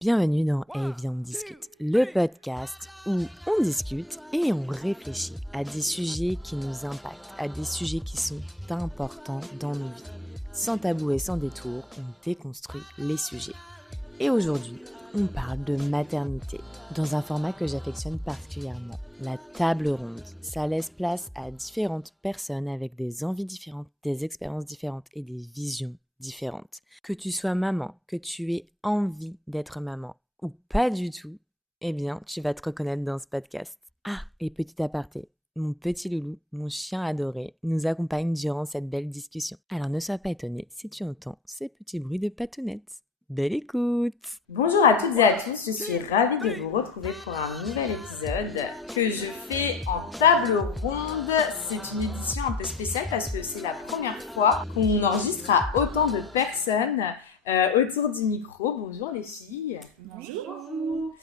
Bienvenue dans Eh viens on discute, le podcast où on discute et on réfléchit à des sujets qui nous impactent, à des sujets qui sont importants dans nos vies. Sans tabou et sans détour, on déconstruit les sujets. Et aujourd'hui, on parle de maternité, dans un format que j'affectionne particulièrement, la table ronde. Ça laisse place à différentes personnes avec des envies différentes, des expériences différentes et des visions différentes. Que tu sois maman, que tu aies envie d'être maman ou pas du tout, eh bien, tu vas te reconnaître dans ce podcast. Ah, et petit aparté, mon petit loulou, mon chien adoré, nous accompagne durant cette belle discussion. Alors ne sois pas étonné si tu entends ces petits bruits de patounettes. Belle écoute! Bonjour à toutes et à tous, je suis ravie de vous retrouver pour un nouvel épisode que je fais en table ronde. C'est une édition un peu spéciale parce que c'est la première fois qu'on enregistre à autant de personnes autour du micro. Bonjour les filles! Bonjour.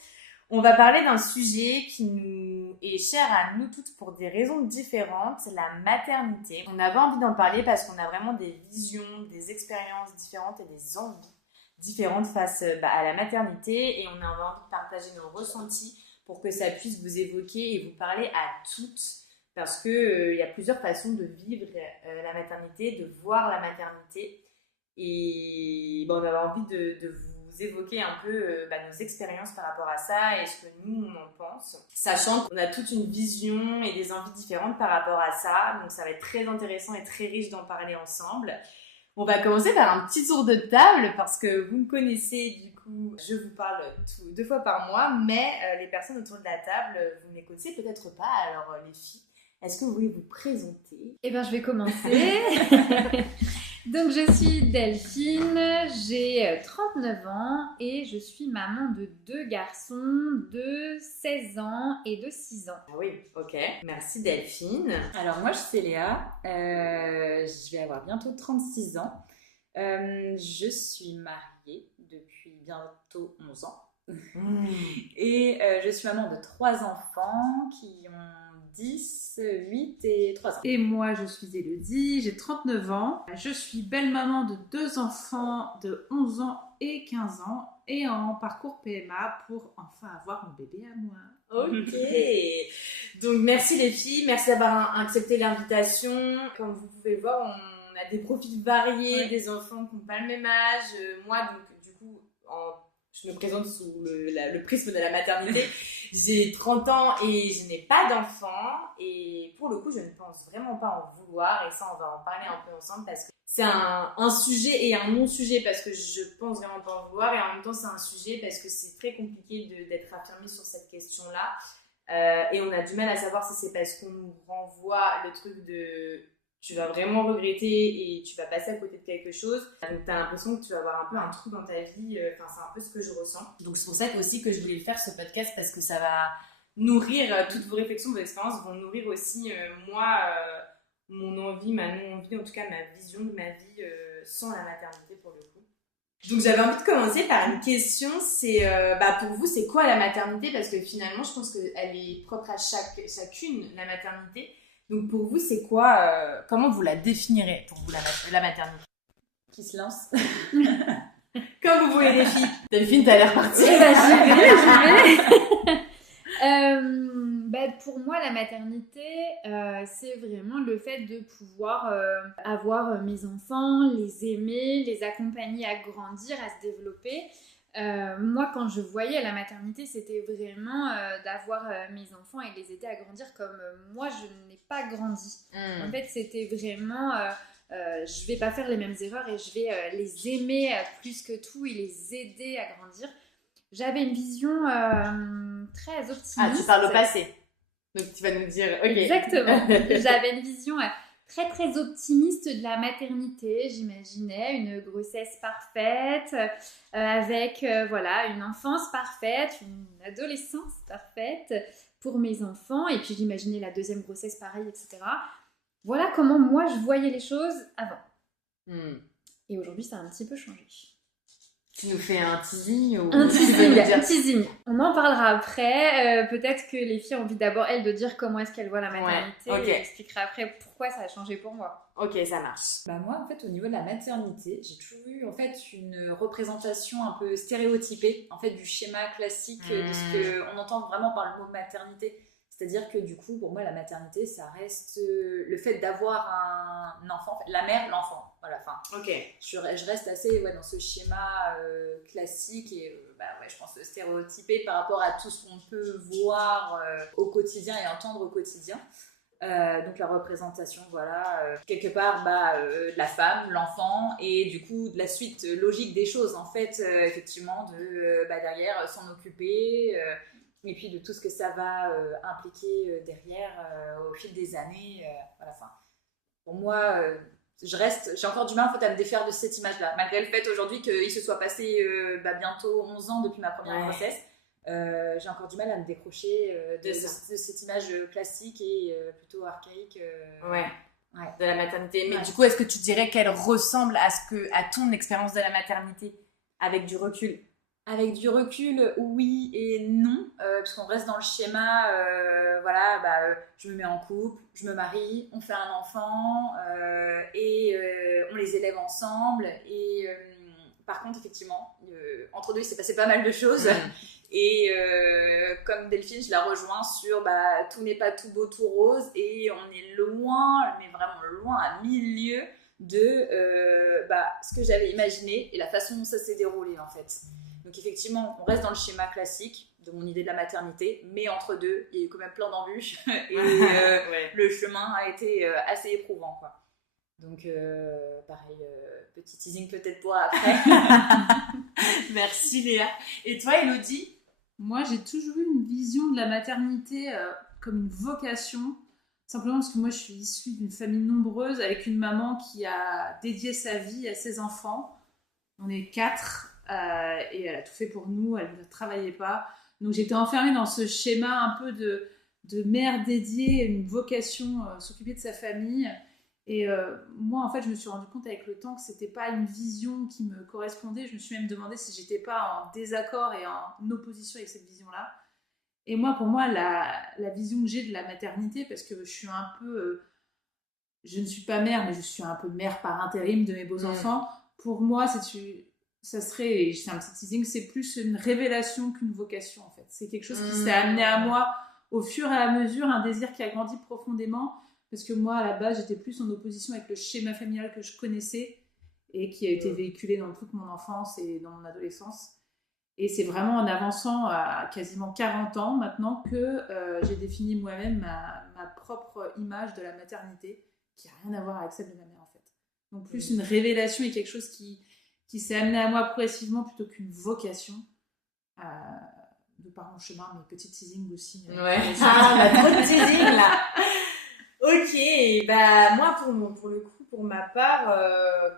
On va parler d'un sujet qui nous est cher à nous toutes pour des raisons différentes, la maternité. On avait envie d'en parler parce qu'on a vraiment des visions, des expériences différentes et des envies différentes face à la maternité, et on a envie de partager nos ressentis pour que ça puisse vous évoquer et vous parler à toutes, parce que y a plusieurs façons de vivre la maternité, de voir la maternité, et on avait envie de vous évoquer un peu nos expériences par rapport à ça et ce que nous on en pense, sachant qu'on a toute une vision et des envies différentes par rapport à ça, donc ça va être très intéressant et très riche d'en parler ensemble. On va commencer par un petit tour de table parce que vous me connaissez, du coup, je vous parle 2 fois par mois, mais les personnes autour de la table, vous ne les connaissez peut-être pas. Alors les filles, est-ce que vous voulez vous présenter? Eh bien, je vais commencer. Donc, je suis Delphine, j'ai 39 ans et je suis maman de 2 garçons de 16 ans et de 6 ans. Ah oui, ok. Merci Delphine. Alors moi, je suis Léa, je vais avoir bientôt 36 ans. Je suis mariée depuis bientôt 11 ans. Et je suis maman de 3 enfants qui ont 10, 8 et 3 ans. Et moi, je suis Élodie, j'ai 39 ans. Je suis belle-maman de 2 enfants de 11 ans et 15 ans et en parcours PMA pour enfin avoir mon bébé à moi. Ok. Donc merci les filles, merci d'avoir accepté l'invitation. Comme vous pouvez le voir, on a des profils variés, Ouais. Des enfants qui n'ont pas le même âge. Moi, donc du coup, je me présente sous le prisme de la maternité. J'ai 30 ans et je n'ai pas d'enfant. Et pour le coup, je ne pense vraiment pas en vouloir. Et ça, on va en parler un peu ensemble parce que c'est un sujet et un non-sujet parce que je pense vraiment pas en vouloir. Et en même temps, c'est un sujet parce que c'est très compliqué d'être affirmé sur cette question-là. Et on a du mal à savoir si c'est parce qu'on nous renvoie le truc de tu vas vraiment regretter et tu vas passer à côté de quelque chose. Donc tu as l'impression que tu vas avoir un peu un trou dans ta vie. Enfin, c'est un peu ce que je ressens. Donc c'est pour ça aussi que je voulais faire ce podcast parce que ça va nourrir toutes vos réflexions, vos expériences vont nourrir aussi mon envie, ma non-envie, en tout cas ma vision de ma vie sans la maternité pour le coup. Donc j'avais envie de commencer par une question, c'est pour vous c'est quoi la maternité? Parce que finalement je pense qu'elle est propre à chacune, la maternité. Donc pour vous c'est quoi, comment vous la définirez pour vous la maternité? Qui se lance. Comme vous voulez les filles. Delphine t'as l'air partie. Eh ben, j'y vais. Pour moi, la maternité, c'est vraiment le fait de pouvoir avoir mes enfants, les aimer, les accompagner à grandir, à se développer. Moi, quand je voyais la maternité, c'était vraiment d'avoir mes enfants et les aider à grandir comme moi, je n'ai pas grandi. En fait, c'était vraiment... je vais pas faire les mêmes erreurs et je vais les aimer plus que tout et les aider à grandir. J'avais une vision très optimiste. Ah, tu parles au passé. Donc tu vas nous dire, ok. Exactement. J'avais une vision très très optimiste de la maternité. J'imaginais une grossesse parfaite, avec une enfance parfaite, une adolescence parfaite pour mes enfants. Et puis j'imaginais la deuxième grossesse pareille, etc. Voilà comment moi je voyais les choses avant. Et aujourd'hui ça a un petit peu changé. Tu nous fais un teasing ou... Un tu veux nous dire teasing, un teasing. On en parlera après. Peut-être que les filles ont envie d'abord, elles, de dire comment est-ce qu'elles voient la maternité. Ouais, ok. Et j'expliquerai après pourquoi ça a changé pour moi. Ok, ça marche. Bah moi, en fait, au niveau de la maternité, j'ai toujours eu en fait une représentation un peu stéréotypée en fait du schéma classique de ce qu'on entend vraiment par le mot maternité. C'est-à-dire que du coup, pour moi, la maternité, ça reste le fait d'avoir un enfant, la mère, l'enfant. Voilà, enfin, Ok. je reste assez dans ce schéma classique et je pense stéréotypé par rapport à tout ce qu'on peut voir au quotidien et entendre au quotidien. Donc la représentation, quelque part, de la femme, l'enfant, et du coup de la suite logique des choses, en fait, effectivement, de derrière s'en occuper, et puis de tout ce que ça va impliquer derrière au fil des années. Pour moi, j'ai encore du mal en fait, à me défaire de cette image-là, malgré le fait aujourd'hui qu'il se soit passé bientôt 11 ans depuis ma première grossesse. J'ai encore du mal à me décrocher de cette image classique et plutôt archaïque de la maternité. Mais du coup, est-ce que tu dirais qu'elle ressemble à ton expérience de la maternité avec du recul? Avec du recul, oui et non, puisqu'on reste dans le schéma, je me mets en couple, je me marie, on fait un enfant et on les élève ensemble. Et par contre, effectivement, entre deux, il s'est passé pas mal de choses. Et comme Delphine, je la rejoins sur tout n'est pas tout beau, tout rose, et on est loin, mais vraiment loin, à 1000 lieues de ce que j'avais imaginé et la façon dont ça s'est déroulé en fait. Donc effectivement, on reste dans le schéma classique de mon idée de la maternité, mais entre deux, il y a eu quand même plein d'embûches et le chemin a été assez éprouvant, quoi. Donc pareil, petit teasing peut-être pour après. Merci Léa. Et toi, Elodie? Moi, j'ai toujours eu une vision de la maternité comme une vocation, simplement parce que moi, je suis issue d'une famille nombreuse avec une maman qui a dédié sa vie à ses enfants. On est 4 et elle a tout fait pour nous, elle ne travaillait pas. Donc, j'étais enfermée dans ce schéma un peu de mère dédiée, une vocation, s'occuper de sa famille. Et moi, en fait, je me suis rendu compte avec le temps que c'était pas une vision qui me correspondait. Je me suis même demandé si j'étais pas en désaccord et en opposition avec cette vision-là. Et moi, pour moi, la vision que j'ai de la maternité, parce que je suis un peu... je ne suis pas mère, mais je suis un peu mère par intérim de mes beaux-enfants. Pour moi, ça serait, et c'est un petit teasing, c'est plus une révélation qu'une vocation, en fait. C'est quelque chose qui s'est amené à moi au fur et à mesure, un désir qui a grandi profondément. Parce que moi, à la base, j'étais plus en opposition avec le schéma familial que je connaissais et qui a été véhiculé dans toute mon enfance et dans mon adolescence. Et c'est vraiment en avançant à quasiment 40 ans maintenant que j'ai défini moi-même ma propre image de la maternité, qui n'a rien à voir avec celle de ma mère, en fait. Donc plus une révélation et quelque chose qui s'est amené à moi progressivement plutôt qu'une vocation. De par mon chemin, mes petits teasings aussi. On a trop de teasing là. Ok, moi pour le coup, pour ma part,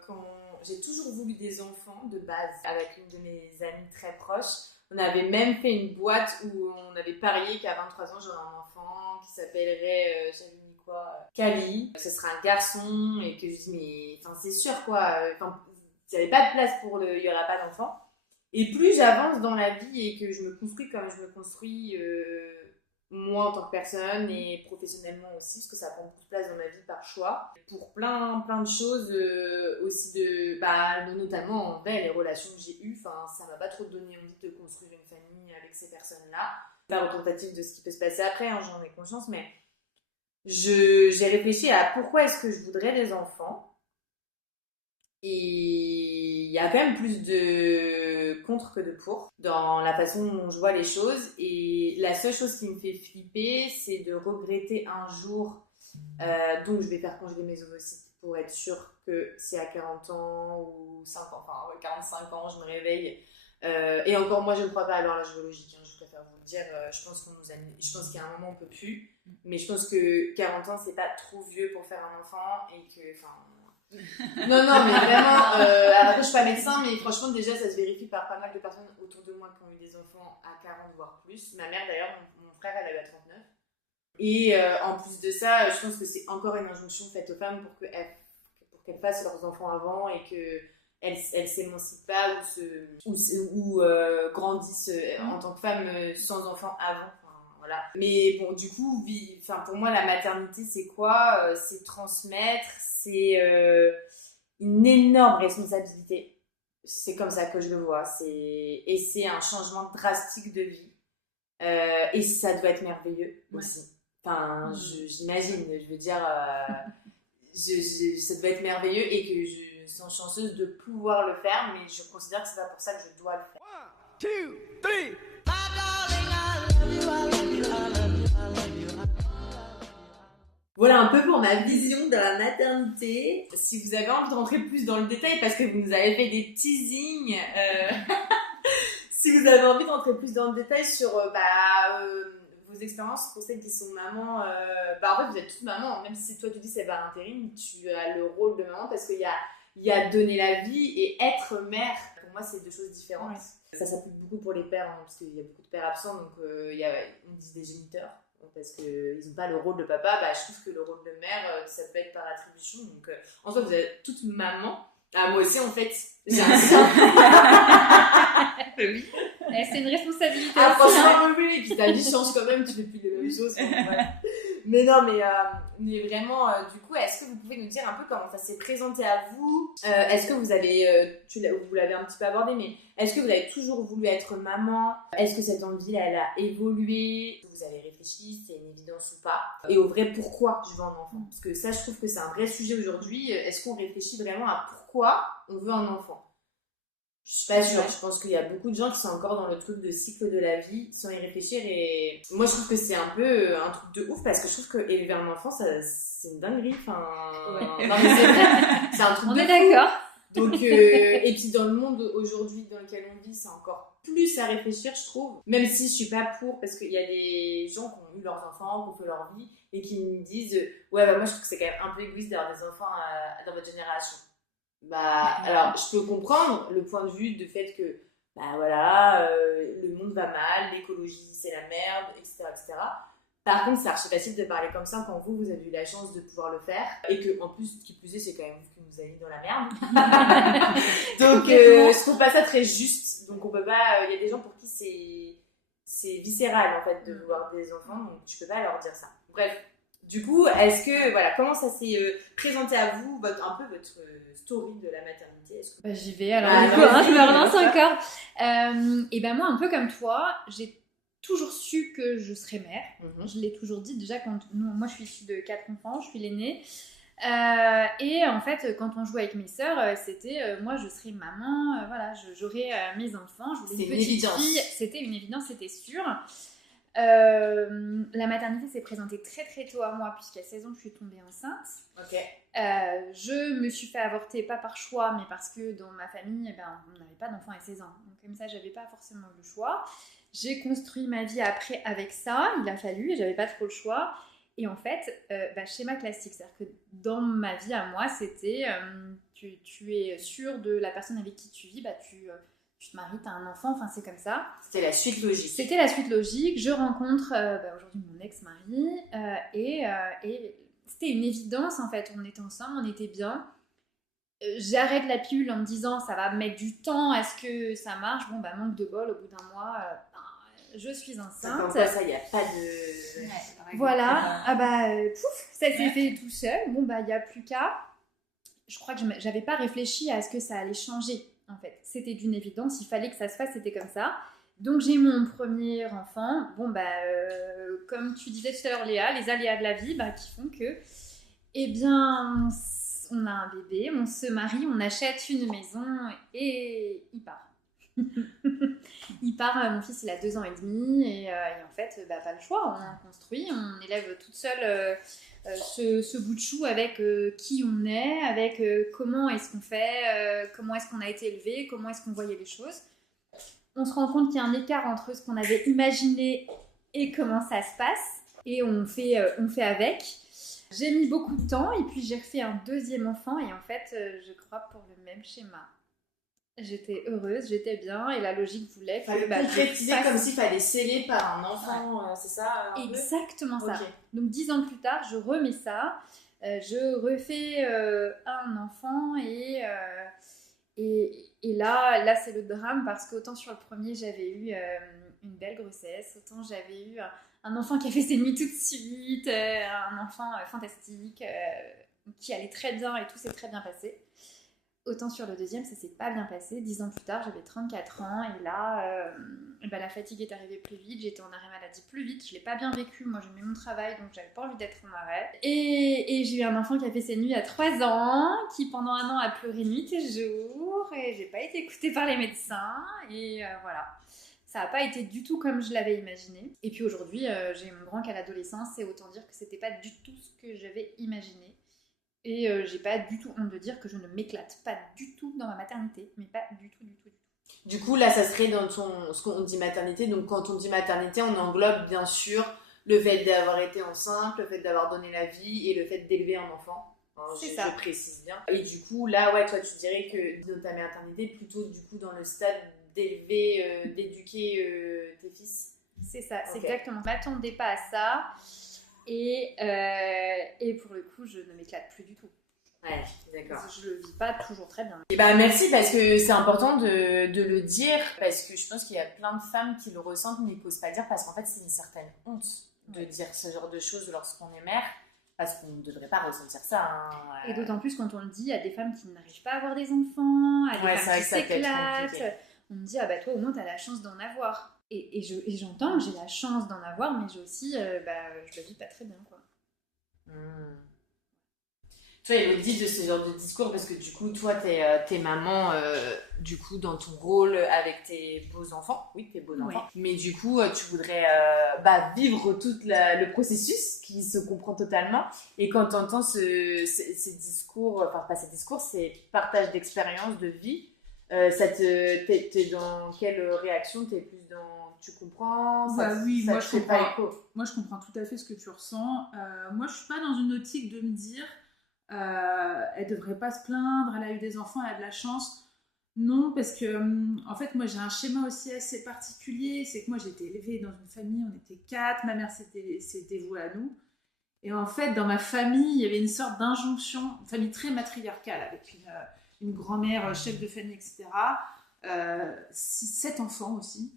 quand j'ai toujours voulu des enfants de base avec une de mes amies très proches. On avait même fait une boîte où on avait parié qu'à 23 ans j'aurais un enfant qui s'appellerait, j'avais mis quoi, Kali. Ce serait un garçon et que je dis mais c'est sûr quoi, il n'y avait pas de place pour il n'y aura pas d'enfant. Et plus j'avance dans la vie et que je me construis comme je me construis moi en tant que personne et professionnellement aussi, parce que ça prend beaucoup de place dans ma vie par choix, pour plein de choses aussi notamment en vrai les relations que j'ai eues, ça m'a pas trop donné envie de construire une famille avec ces personnes-là. Pas représentatif de ce qui peut se passer après, j'en ai conscience, mais j'ai réfléchi à pourquoi est-ce que je voudrais des enfants. Et il y a quand même plus de contre que de pour dans la façon dont je vois les choses. Et la seule chose qui me fait flipper, c'est de regretter un jour. Donc je vais faire congeler mes ovocytes pour être sûre que si à 40 ans ou 45 ans, je me réveille. Et encore, moi, je ne crois pas à l'horloge biologique. Je préfère vous le dire. Je pense qu'à un moment, on ne peut plus. Mais je pense que 40 ans, c'est pas trop vieux pour faire un enfant et que... Non, mais vraiment, après je suis pas médecin, mais franchement déjà ça se vérifie par pas mal de personnes autour de moi qui ont eu des enfants à 40 voire plus. Ma mère d'ailleurs, mon frère elle avait à 39. Et en plus de ça, je pense que c'est encore une injonction faite aux femmes pour qu'elles fassent leurs enfants avant et elles s'émancipent pas ou grandissent en tant que femme sans enfant avant. Enfin, voilà. Mais bon, du coup, pour moi, la maternité, c'est quoi? C'est transmettre, c'est une énorme responsabilité. C'est comme ça que je le vois. Et c'est un changement drastique de vie. Et ça doit être merveilleux aussi. Enfin, j'imagine, je veux dire, ça doit être merveilleux et que je suis chanceuse de pouvoir le faire, mais je considère que c'est pas pour ça que je dois le faire. 1, 2, 3. Voilà un peu pour ma vision de la maternité. Si vous avez envie de rentrer plus dans le détail, parce que vous nous avez fait des teasings, si vous avez envie de rentrer plus dans le détail sur vos expériences pour celles qui sont mamans, en fait vous êtes toutes mamans, même si toi tu dis c'est par intérim, tu as le rôle de maman parce qu'il y a donner la vie et être mère. Pour moi c'est deux choses différentes. Ouais. Ça s'applique beaucoup pour les pères, parce qu'il y a beaucoup de pères absents, donc on dit des géniteurs. Parce qu'ils n'ont pas le rôle de papa, je trouve que le rôle de mère, ça peut être par attribution. Donc, en soi, vous êtes toute maman. Ah, moi aussi, en fait, j'ai un son. Oui. C'est une responsabilité. Ah, franchement, oui. Et puis ta vie change quand même, tu fais plus les mêmes choses. Voilà. Mais non, mais vraiment, du coup, est-ce que vous pouvez nous dire un peu comment ça s'est présenté à vous? Est-ce que vous avez, vous l'avez un petit peu abordé, mais est-ce que vous avez toujours voulu être maman? Est-ce que cette envie, elle a évolué? Vous avez réfléchi, c'est une évidence ou pas? Et au vrai, pourquoi je veux un enfant? Parce que ça, je trouve que c'est un vrai sujet aujourd'hui. Est-ce qu'on réfléchit vraiment à pourquoi on veut un enfant? Je suis pas sûre, je pense qu'il y a beaucoup de gens qui sont encore dans le truc de cycle de la vie sans y réfléchir et moi je trouve que c'est un peu un truc de ouf parce que je trouve que élever un enfant c'est une dinguerie, non mais c'est vrai, c'est un truc on de est fou. d'accord. Donc et puis dans le monde aujourd'hui dans lequel on vit c'est encore plus à réfléchir je trouve, même si je suis pas pour parce qu'il y a des gens qui ont eu leurs enfants, qui ont fait leur vie et qui me disent moi je trouve que c'est quand même un peu égoïste d'avoir des enfants dans votre génération. Alors, je peux comprendre le point de vue de fait que, le monde va mal, l'écologie, c'est la merde, etc., etc. Par contre, c'est archi facile de parler comme ça quand vous avez eu la chance de pouvoir le faire. Et que, en plus, qui plus est, c'est quand même vous qui nous avez mis dans la merde. Donc, je trouve pas ça très juste. Donc, on peut pas, il y a des gens pour qui c'est viscéral, en fait, de vouloir des enfants. Donc, je peux pas leur dire ça. Bref. Du coup, est-ce que, comment ça s'est présenté à vous, un peu votre story de la maternité? J'y vais, alors du coup, je me relance encore. Et moi, un peu comme toi, j'ai toujours su que je serais mère. Je l'ai toujours dit, déjà, moi je suis issue de 4 enfants, je suis l'aînée. Et en fait, quand on jouait avec mes sœurs, c'était moi je serais maman, j'aurais mes enfants, je voulais une petite fille. C'était une évidence, c'était sûr. La maternité s'est présentée très très tôt à moi puisqu'à 16 ans je suis tombée enceinte. Je me suis fait avorter pas par choix mais parce que dans ma famille on n'avait pas d'enfants à 16 ans donc comme ça j'avais pas forcément le choix. J'ai construit ma vie après avec ça, il a fallu et j'avais pas trop le choix et en fait schéma classique, c'est-à-dire que dans ma vie à moi c'était tu es sûre de la personne avec qui tu vis, tu te maries, t'as un enfant, c'est comme ça. C'était la suite logique. C'était la suite logique. Je rencontre aujourd'hui mon ex-mari et c'était une évidence en fait. On était ensemble, on était bien. J'arrête la pilule en me disant ça va mettre du temps, est-ce que ça marche? Manque de bol, au bout d'un mois, je suis enceinte. Ça, il n'y a pas de... Voilà, ça s'est fait tout seul. Il n'y a plus qu'à... Je crois que j'avais pas réfléchi à ce que ça allait changer. En fait, c'était d'une évidence, il fallait que ça se fasse, c'était comme ça. Donc j'ai mon premier enfant. Comme tu disais tout à l'heure Léa, les aléas de la vie qui font que, on a un bébé, on se marie, on achète une maison et il part. Il part, mon fils il a 2 ans et demi et en fait, pas le choix, on construit, on élève toute seule ce bout de chou avec qui on est, avec comment est-ce qu'on fait, comment est-ce qu'on a été élevé, comment est-ce qu'on voyait les choses. On se rend compte qu'il y a un écart entre ce qu'on avait imaginé et comment ça se passe et on fait avec. J'ai mis beaucoup de temps et puis j'ai refait un 2e enfant et en fait, je crois pour le même schéma. J'étais heureuse, j'étais bien et la logique voulait que concrétiser comme s'il fallait sceller par un enfant, c'est ça exactement ça. Donc 10 ans plus tard, je remets ça, je refais un enfant et Et là c'est le drame parce qu'autant sur le premier, j'avais eu une belle grossesse, autant j'avais eu un enfant qui a fait ses nuits tout de suite, un enfant fantastique, qui allait très bien et tout s'est très bien passé. Autant sur le deuxième, ça s'est pas bien passé. 10 ans plus tard, j'avais 34 ans et là, la fatigue est arrivée plus vite. J'étais en arrêt maladie plus vite. Je l'ai pas bien vécu. Moi, j'aimais mon travail, donc j'avais pas envie d'être en arrêt. Et j'ai eu un enfant qui a fait ses nuits à 3 ans, qui pendant 1 an a pleuré nuit et jour. Et j'ai pas été écoutée par les médecins. Et voilà. Ça n'a pas été du tout comme je l'avais imaginé. Et puis aujourd'hui, j'ai mon grand qu'à l'adolescence. Et autant dire que c'était pas du tout ce que j'avais imaginé. Et j'ai pas du tout honte de dire que je ne m'éclate pas du tout dans ma maternité, mais pas du tout. Du coup, là, ça serait dans ce qu'on dit maternité. Donc, quand on dit maternité, on englobe bien sûr le fait d'avoir été enceinte, le fait d'avoir donné la vie et le fait d'élever un enfant. C'est ça. Je précise bien. Et du coup, là, ouais, toi, tu dirais que dans ta maternité, plutôt du coup dans le stade d'élever, d'éduquer tes fils. C'est ça, c'est Ok. exactement. Je m'attendais pas à ça. Et pour le coup, je ne m'éclate plus du tout. Ouais, d'accord. Je le vis pas toujours très bien. Et bah merci parce que c'est important de le dire parce que je pense qu'il y a plein de femmes qui le ressentent mais qui n'osent pas dire parce qu'en fait c'est une certaine honte de dire ce genre de choses lorsqu'on est mère parce qu'on ne devrait pas ressentir ça. Hein. Et d'autant plus quand on le dit à des femmes qui n'arrivent pas à avoir des enfants, à des Ouais, c'est femmes vrai qui que ça peut être s'éclatent. compliqué. On me dit, ah bah toi au moins t'as la chance d'en avoir. Et j'entends, j'ai la chance d'en avoir, mais j'ai aussi, je le vis pas très bien, quoi. Toi, Elodie, de ce genre de discours, parce que du coup, toi, t'es maman, du coup, dans ton rôle avec tes beaux-enfants. Oui, tes beaux-enfants. Ouais. Mais du coup, tu voudrais vivre tout le processus qui se comprend totalement. Et quand t'entends ces discours, enfin, pas ces discours, ces partages d'expériences, de vie, t'es dans quelle réaction? T'es plus dans... Tu comprends? Oui, moi te je fait pas comprends. écho. Moi je comprends tout à fait ce que tu ressens. Moi je suis pas dans une optique de me dire elle devrait pas se plaindre, elle a eu des enfants, elle a de la chance. Non, parce que en fait moi j'ai un schéma aussi assez particulier. C'est que moi j'ai été élevée dans une famille, on était 4, ma mère s'est dévouée à nous. Et en fait dans ma famille il y avait une sorte d'injonction, une famille très matriarcale avec une grand-mère chef de famille, etc. 7 enfants aussi.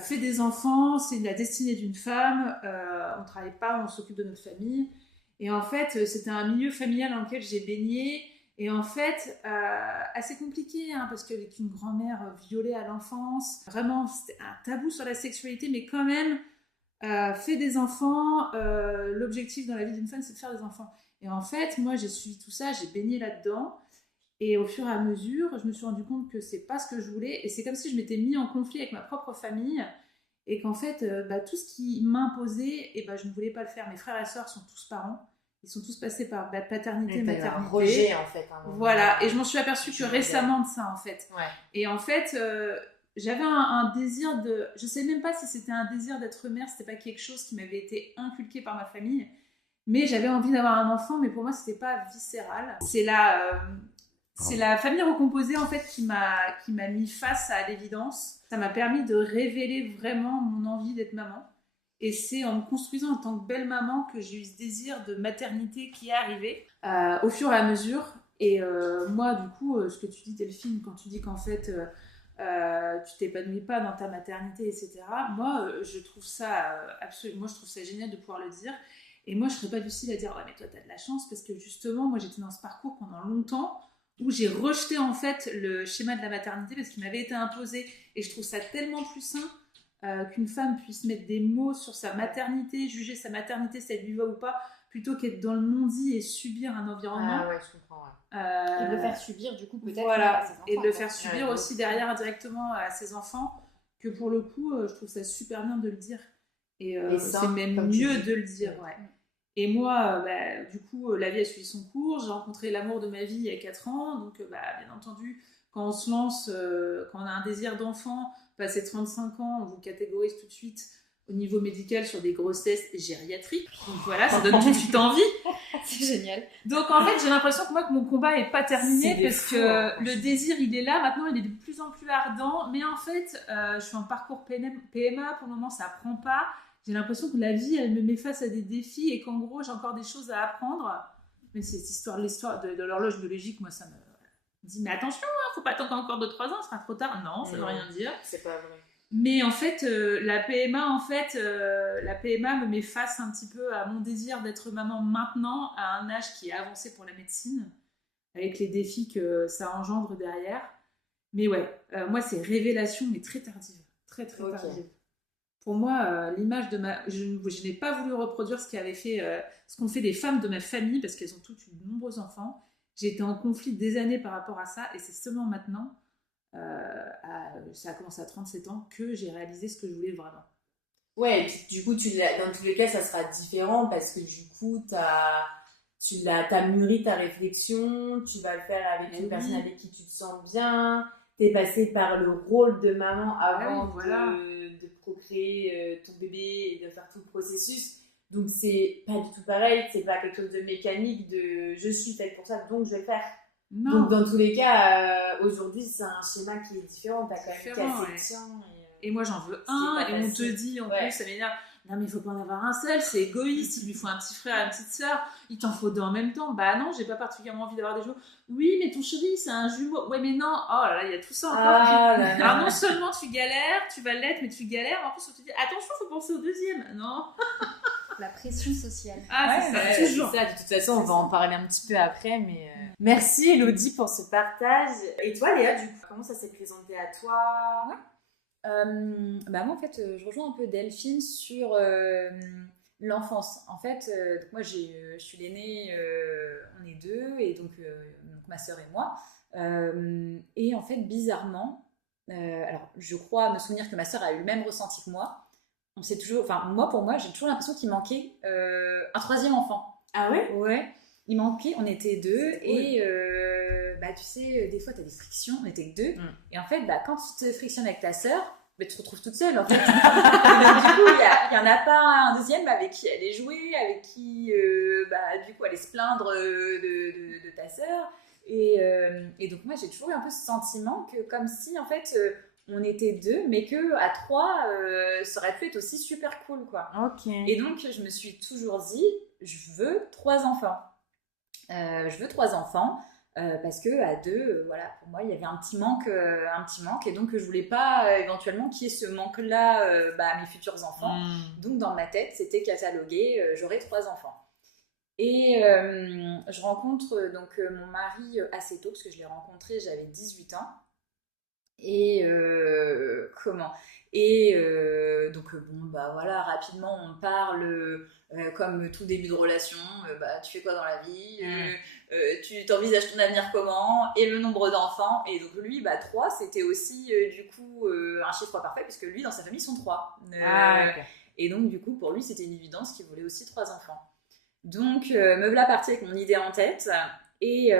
Fait des enfants, c'est la destinée d'une femme, on ne travaille pas, on s'occupe de notre famille. Et en fait, c'était un milieu familial dans lequel j'ai baigné. Et en fait, assez compliqué, hein, parce qu'avec une grand-mère violée à l'enfance, vraiment, c'était un tabou sur la sexualité, mais quand même, fait des enfants, l'objectif dans la vie d'une femme, c'est de faire des enfants. Et en fait, moi, j'ai suivi tout ça, j'ai baigné là-dedans. Et au fur et à mesure, je me suis rendu compte que c'est pas ce que je voulais. Et c'est comme si je m'étais mis en conflit avec ma propre famille. Et qu'en fait, tout ce qui m'imposait, je ne voulais pas le faire. Mes frères et sœurs sont tous parents. Ils sont tous passés par paternité, maternité. Un rejet, en fait. Voilà. Et je m'en suis aperçue que récemment de ça, en fait. Ouais. Et en fait, j'avais un désir de... Je sais même pas si c'était un désir d'être mère. C'était pas quelque chose qui m'avait été inculqué par ma famille. Mais j'avais envie d'avoir un enfant. Mais pour moi, c'était pas viscéral. C'est la famille recomposée en fait qui m'a mis face à l'évidence. Ça m'a permis de révéler vraiment mon envie d'être maman. Et c'est en me construisant en tant que belle maman que j'ai eu ce désir de maternité qui est arrivé au fur et à mesure. Et moi, du coup, ce que tu dis, Delphine, quand tu dis qu'en fait, tu t'épanouis pas dans ta maternité, etc. Moi, je trouve ça absolument. Moi, je trouve ça génial de pouvoir le dire. Et moi, je serais pas du style à dire ouais, mais toi, t'as de la chance parce que justement, moi, j'étais dans ce parcours pendant longtemps où j'ai rejeté en fait le schéma de la maternité parce qu'il m'avait été imposé et je trouve ça tellement plus sain qu'une femme puisse mettre des mots sur sa maternité, juger sa maternité si elle lui va ou pas, plutôt qu'être dans le non-dit et subir un environnement. Ah ouais, je comprends. Ouais. Et de le faire subir du coup peut-être voilà, à ses enfants, et de le faire subir ouais, aussi derrière indirectement à ses enfants, que pour le coup je trouve ça super bien de le dire et ça, c'est même mieux de le dire. Ouais. Et moi, du coup, la vie a suivi son cours. J'ai rencontré l'amour de ma vie il y a 4 ans. Donc, bien entendu, quand on se lance, quand on a un désir d'enfant, passé 35 ans, on vous catégorise tout de suite au niveau médical sur des grossesses gériatriques. Donc voilà, ça donne tout de suite envie. C'est génial. Donc en fait, j'ai l'impression que mon combat n'est pas terminé parce que le désir, il est là. Maintenant, il est de plus en plus ardent. Mais en fait, je suis en parcours PMA. Pour le moment, ça prend pas. J'ai l'impression que la vie, elle me met face à des défis et qu'en gros, j'ai encore des choses à apprendre. Mais c'est l'histoire de l'horloge biologique, moi, ça me dit mais attention, hein, faut pas attendre encore 2-3 ans, ce sera trop tard. Non, ça veut rien dire. C'est pas vrai. Mais en fait, la PMA me met face un petit peu à mon désir d'être maman maintenant, à un âge qui est avancé pour la médecine, avec les défis que ça engendre derrière. Mais ouais, moi, c'est révélation, mais très tardive. Très, très tardive. Pour moi, l'image de je n'ai pas voulu reproduire ce qu'ont fait les femmes de ma famille, parce qu'elles ont toutes eu de nombreux enfants. J'ai été en conflit des années par rapport à ça, et c'est seulement maintenant, ça a commencé à 37 ans, que j'ai réalisé ce que je voulais vraiment. Ouais, et puis du coup, dans tous les cas, ça sera différent, parce que du coup, t'as mûri ta réflexion, tu vas le faire avec une personne avec qui tu te sens bien, t'es passé par le rôle de maman avant de procréer ton bébé et de faire tout le processus. Donc c'est pas du tout pareil, c'est pas quelque chose de mécanique de je suis faite pour ça donc je vais le faire. Non. Donc dans tous les cas, aujourd'hui c'est un schéma qui est différent, t'as quand même cassé le tien. Et moi j'en veux un, et on te dit en plus, ça m'énerve, non mais il faut pas en avoir un seul, c'est égoïste, il lui faut un petit frère et une petite sœur, il t'en faut deux en même temps. Bah non, j'ai pas particulièrement envie d'avoir des jumeaux. Oui mais ton chéri c'est un jumeau. Ouais mais non, oh là là, il y a tout ça encore. Alors non seulement tu galères, tu vas l'être mais tu galères, en plus on te dit attention faut penser au deuxième. Non. La pression sociale. C'est toujours ça. De toute façon, on va en parler un petit peu après, mais merci Elodie pour ce partage. Et toi Léa, du coup, comment ça s'est présenté à toi? Moi en fait je rejoins un peu Delphine sur l'enfance. En fait moi je suis l'aînée, on est deux, et donc ma sœur et moi, et en fait bizarrement, alors je crois me souvenir que ma sœur a eu le même ressenti que moi. On s'est toujours, pour moi j'ai toujours l'impression qu'il manquait un troisième enfant. Ah ouais? Ouais, il manquait, on était deux, et tu sais, des fois t'as des frictions, on était que deux, et en fait quand tu te frictionnes avec ta sœur, tu te retrouves toute seule en fait. Du coup il y en a pas un deuxième avec qui aller jouer, avec qui du coup aller se plaindre de ta sœur, et donc moi j'ai toujours eu un peu ce sentiment que comme si en fait on était deux, mais que à trois ça aurait pu être aussi super cool quoi. Et donc je me suis toujours dit je veux 3 enfants. Parce que à deux, pour moi il y avait un petit manque, et donc je voulais pas éventuellement qu'il y ait ce manque-là à mes futurs enfants. Donc dans ma tête c'était catalogué, j'aurai 3 enfants. Et je rencontre donc mon mari assez tôt, parce que je l'ai rencontré, j'avais 18 ans. Et rapidement on parle comme tout début de relation, tu fais quoi dans la vie, tu t'envisages ton avenir comment, et le nombre d'enfants. Et donc lui 3 c'était aussi un chiffre parfait, puisque lui dans sa famille sont 3. Et donc du coup pour lui c'était une évidence qu'il voulait aussi 3 enfants. Donc me voilà partie avec mon idée en tête, et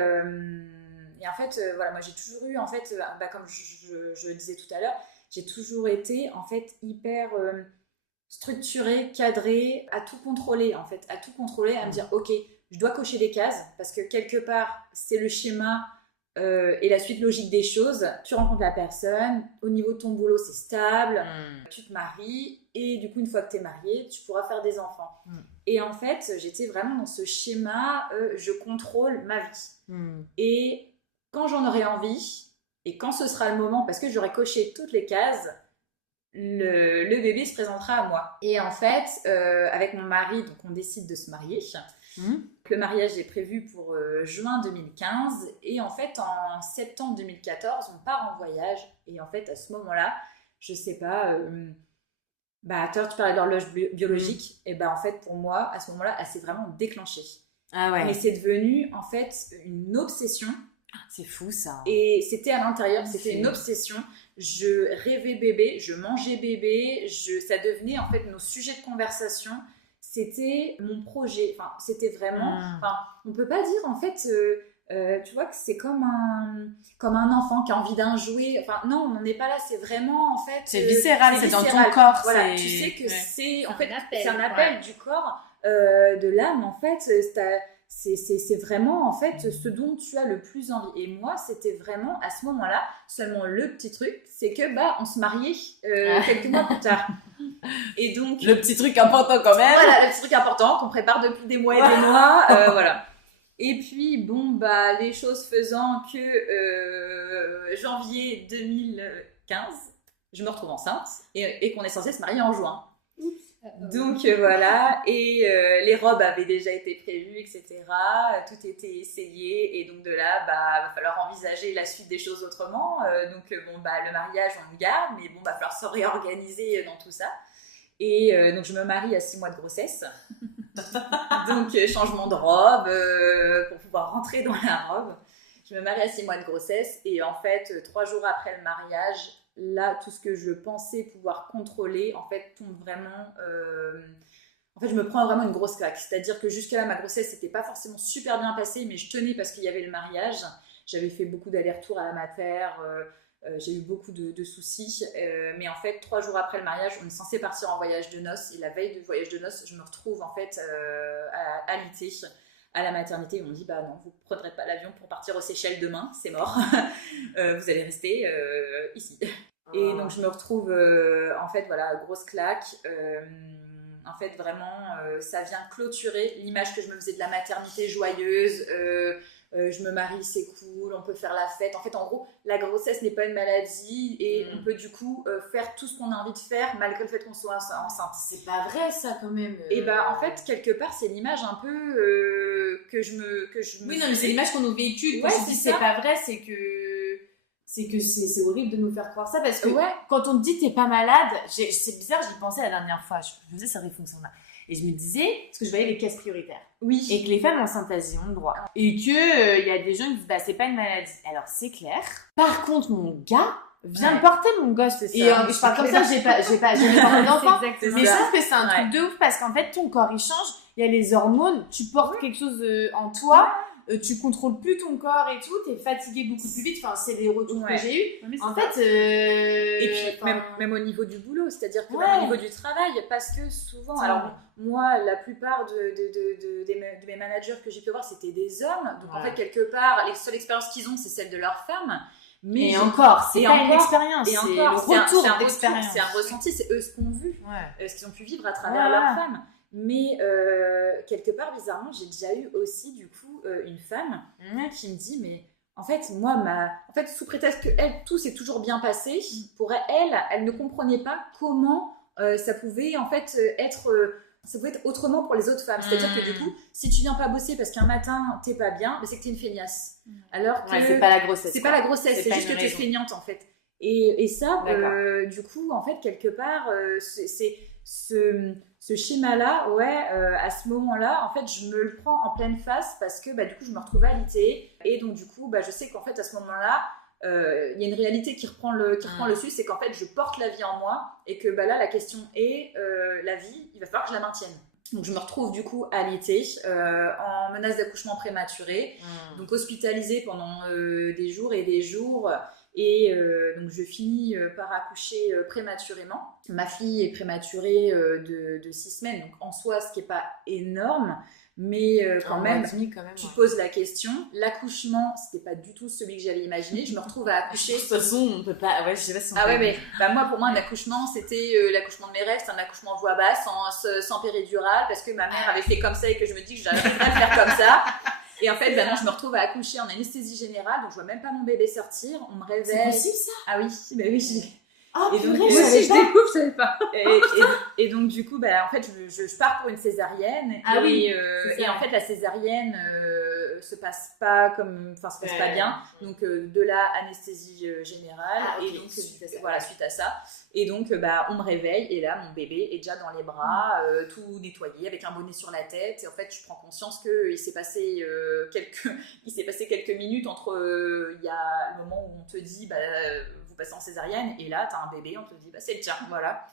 en fait, moi j'ai toujours eu, en fait, comme je le disais tout à l'heure, j'ai toujours été en fait hyper structurée, cadrée, à tout contrôler, à me dire ok, je dois cocher des cases, parce que quelque part c'est le schéma et la suite logique des choses. Tu rencontres la personne, au niveau de ton boulot c'est stable, tu te maries, et du coup une fois que tu es mariée, tu pourras faire des enfants. Et en fait, j'étais vraiment dans ce schéma, je contrôle ma vie. Et quand j'en aurai envie, et quand ce sera le moment, parce que j'aurai coché toutes les cases, le bébé se présentera à moi. Et en fait, avec mon mari, donc on décide de se marier. Le mariage est prévu pour juin 2015, et en fait en septembre 2014 on part en voyage. Et en fait à ce moment-là, je sais pas, tout à l'heure tu parlais d'horloge biologique, et en fait pour moi à ce moment-là elle s'est vraiment déclenchée. Mais c'est devenu en fait une obsession. C'est fou ça. Et c'était à l'intérieur, c'était une obsession. Je rêvais bébé, je mangeais bébé, ça devenait en fait nos sujets de conversation. C'était mon projet. C'était vraiment. On peut pas dire en fait, tu vois, que c'est comme un enfant qui a envie d'un jouet. Non, on n'en est pas là. C'est vraiment en fait. C'est viscéral, c'est dans ton corps. Voilà, tu sais que c'est en fait c'est un appel du corps, de l'âme en fait. C'est vraiment en fait ce dont tu as le plus envie. Et moi c'était vraiment à ce moment-là. Seulement le petit truc, c'est que on se mariait quelques mois plus tard. Et donc le petit truc important quand même. Voilà, le petit truc important qu'on prépare depuis des mois et des mois. Voilà. Et puis, bon, bah, les choses faisant que janvier 2015, je me retrouve enceinte et qu'on est censé se marier en juin. Donc voilà, et les robes avaient déjà été prévues, etc. Tout était essayé, et donc de là, bah, va falloir envisager la suite des choses autrement. Donc bon, bah, le mariage, on le garde, mais bon, va falloir se réorganiser dans tout ça. Et donc je me marie à 6 mois de grossesse. Donc changement de robe pour pouvoir rentrer dans la robe. Je me marie à 6 mois de grossesse, et en fait, 3 jours après le mariage, là, tout ce que je pensais pouvoir contrôler, en fait, tombe vraiment... En fait, je me prends vraiment une grosse claque. C'est-à-dire que jusqu'à là, ma grossesse n'était pas forcément super bien passée, mais je tenais parce qu'il y avait le mariage. J'avais fait beaucoup d'allers-retours à la mater, j'ai eu beaucoup de soucis. Mais en fait, 3 jours après le mariage, on est censé partir en voyage de noces. Et la veille du voyage de noces, je me retrouve en fait à Alité, à la maternité. On me dit, bah non, vous ne prendrez pas l'avion pour partir aux Seychelles demain, c'est mort. Vous allez rester ici. Et donc je me retrouve, en fait, voilà, grosse claque. En fait, vraiment, ça vient clôturer l'image que je me faisais de la maternité joyeuse. Je me marie, c'est cool, on peut faire la fête. En fait, en gros, la grossesse n'est pas une maladie et on peut du coup faire tout ce qu'on a envie de faire malgré le fait qu'on soit enceinte. C'est pas vrai ça quand même. Et bah en fait, quelque part, c'est l'image un peu que je me Oui, non, mais c'est l'image qu'on nous véhicule. Quand Ouais, je dis c'est pas vrai, c'est horrible de nous faire croire ça parce que quand on te dit t'es pas malade, c'est bizarre, j'y pensais la dernière fois, je faisais cette réflexion-là. Et je me disais, parce que je voyais les caisses prioritaires. Oui. Et que les femmes enceintes elles ont le droit. Et que y a des gens qui disent, bah c'est pas une maladie. Alors c'est clair. Par contre, mon gars vient de porter mon gosse. C'est ça. Et je parle comme ça, j'ai pas d'enfant. Mais je ça. trouve que c'est un truc de ouf parce qu'en fait, ton corps il change. Il y a les hormones, tu portes quelque chose en toi. Tu contrôles plus ton corps et tout, t'es fatigué beaucoup plus vite. Enfin, c'est les retours que j'ai eu. En fait, et puis même au niveau du boulot, c'est-à-dire que même au niveau du travail, parce que souvent, alors moi, la plupart de mes managers que j'ai pu voir, c'était des hommes. Donc en fait, quelque part, les seules expériences qu'ils ont, c'est celle de leur femme. Mais encore, c'est pas une expérience, c'est le retour d'expérience. C'est un ressenti, c'est eux ce qu'on vu, ce qu'ils ont pu vivre à travers leur femme. Mais quelque part, bizarrement, j'ai déjà eu aussi du coup une femme qui me dit, mais en fait, moi, sous prétexte que elle, tout s'est toujours bien passé, pour elle ne comprenait pas comment ça pouvait en fait ça pouvait être autrement pour les autres femmes. C'est-à-dire que du coup, si tu viens pas bosser parce qu'un matin t'es pas bien, c'est que t'es une feignasse. Alors que c'est pas la grossesse. C'est pas la grossesse, c'est juste que t'es feignante en fait. Et ça, du coup, en fait, quelque part, c'est ce schéma-là, à ce moment-là, en fait, je me le prends en pleine face parce que, du coup, je me retrouve alitée. Et donc, du coup, je sais qu'en fait, à ce moment-là, il y a une réalité qui reprend le dessus, c'est qu'en fait, je porte la vie en moi et que, là, la question est, la vie, il va falloir que je la maintienne. Donc, je me retrouve, du coup, alitée, en menace d'accouchement prématuré, donc hospitalisée pendant des jours et des jours. Et donc je finis par accoucher prématurément. Ma fille est prématurée de 6 semaines, donc en soi ce qui n'est pas énorme, mais quand même, tu poses la question. L'accouchement, c'était pas du tout celui que j'avais imaginé. Je me retrouve à accoucher. De toute façon, on peut pas. Ouais, je sais pas si on peut. Mais pour moi, un accouchement, c'était l'accouchement de mes rêves. C'est un accouchement voix basse, sans péridurale, parce que ma mère avait fait comme ça et que je me dis que j'arriverais à faire comme ça. Et en fait, non, je me retrouve à accoucher en anesthésie générale, donc je vois même pas mon bébé sortir. On me réveille. C'est possible ça? Ah oui, oui. Ah, et donc, moi aussi, je découvre, je savais pas. Et donc, du coup, en fait, je pars pour une césarienne. Ah et en fait, la césarienne se passe pas bien. Donc, de là, anesthésie générale. Et donc, suite à ça. Et donc, on me réveille. Et là, mon bébé est déjà dans les bras, tout nettoyé, avec un bonnet sur la tête. Et en fait, je prends conscience qu'il s'est passé quelques minutes entre il y a le moment où on te dit, vous passez en césarienne, et là, t'as un bébé, on te dit, c'est le tien, voilà.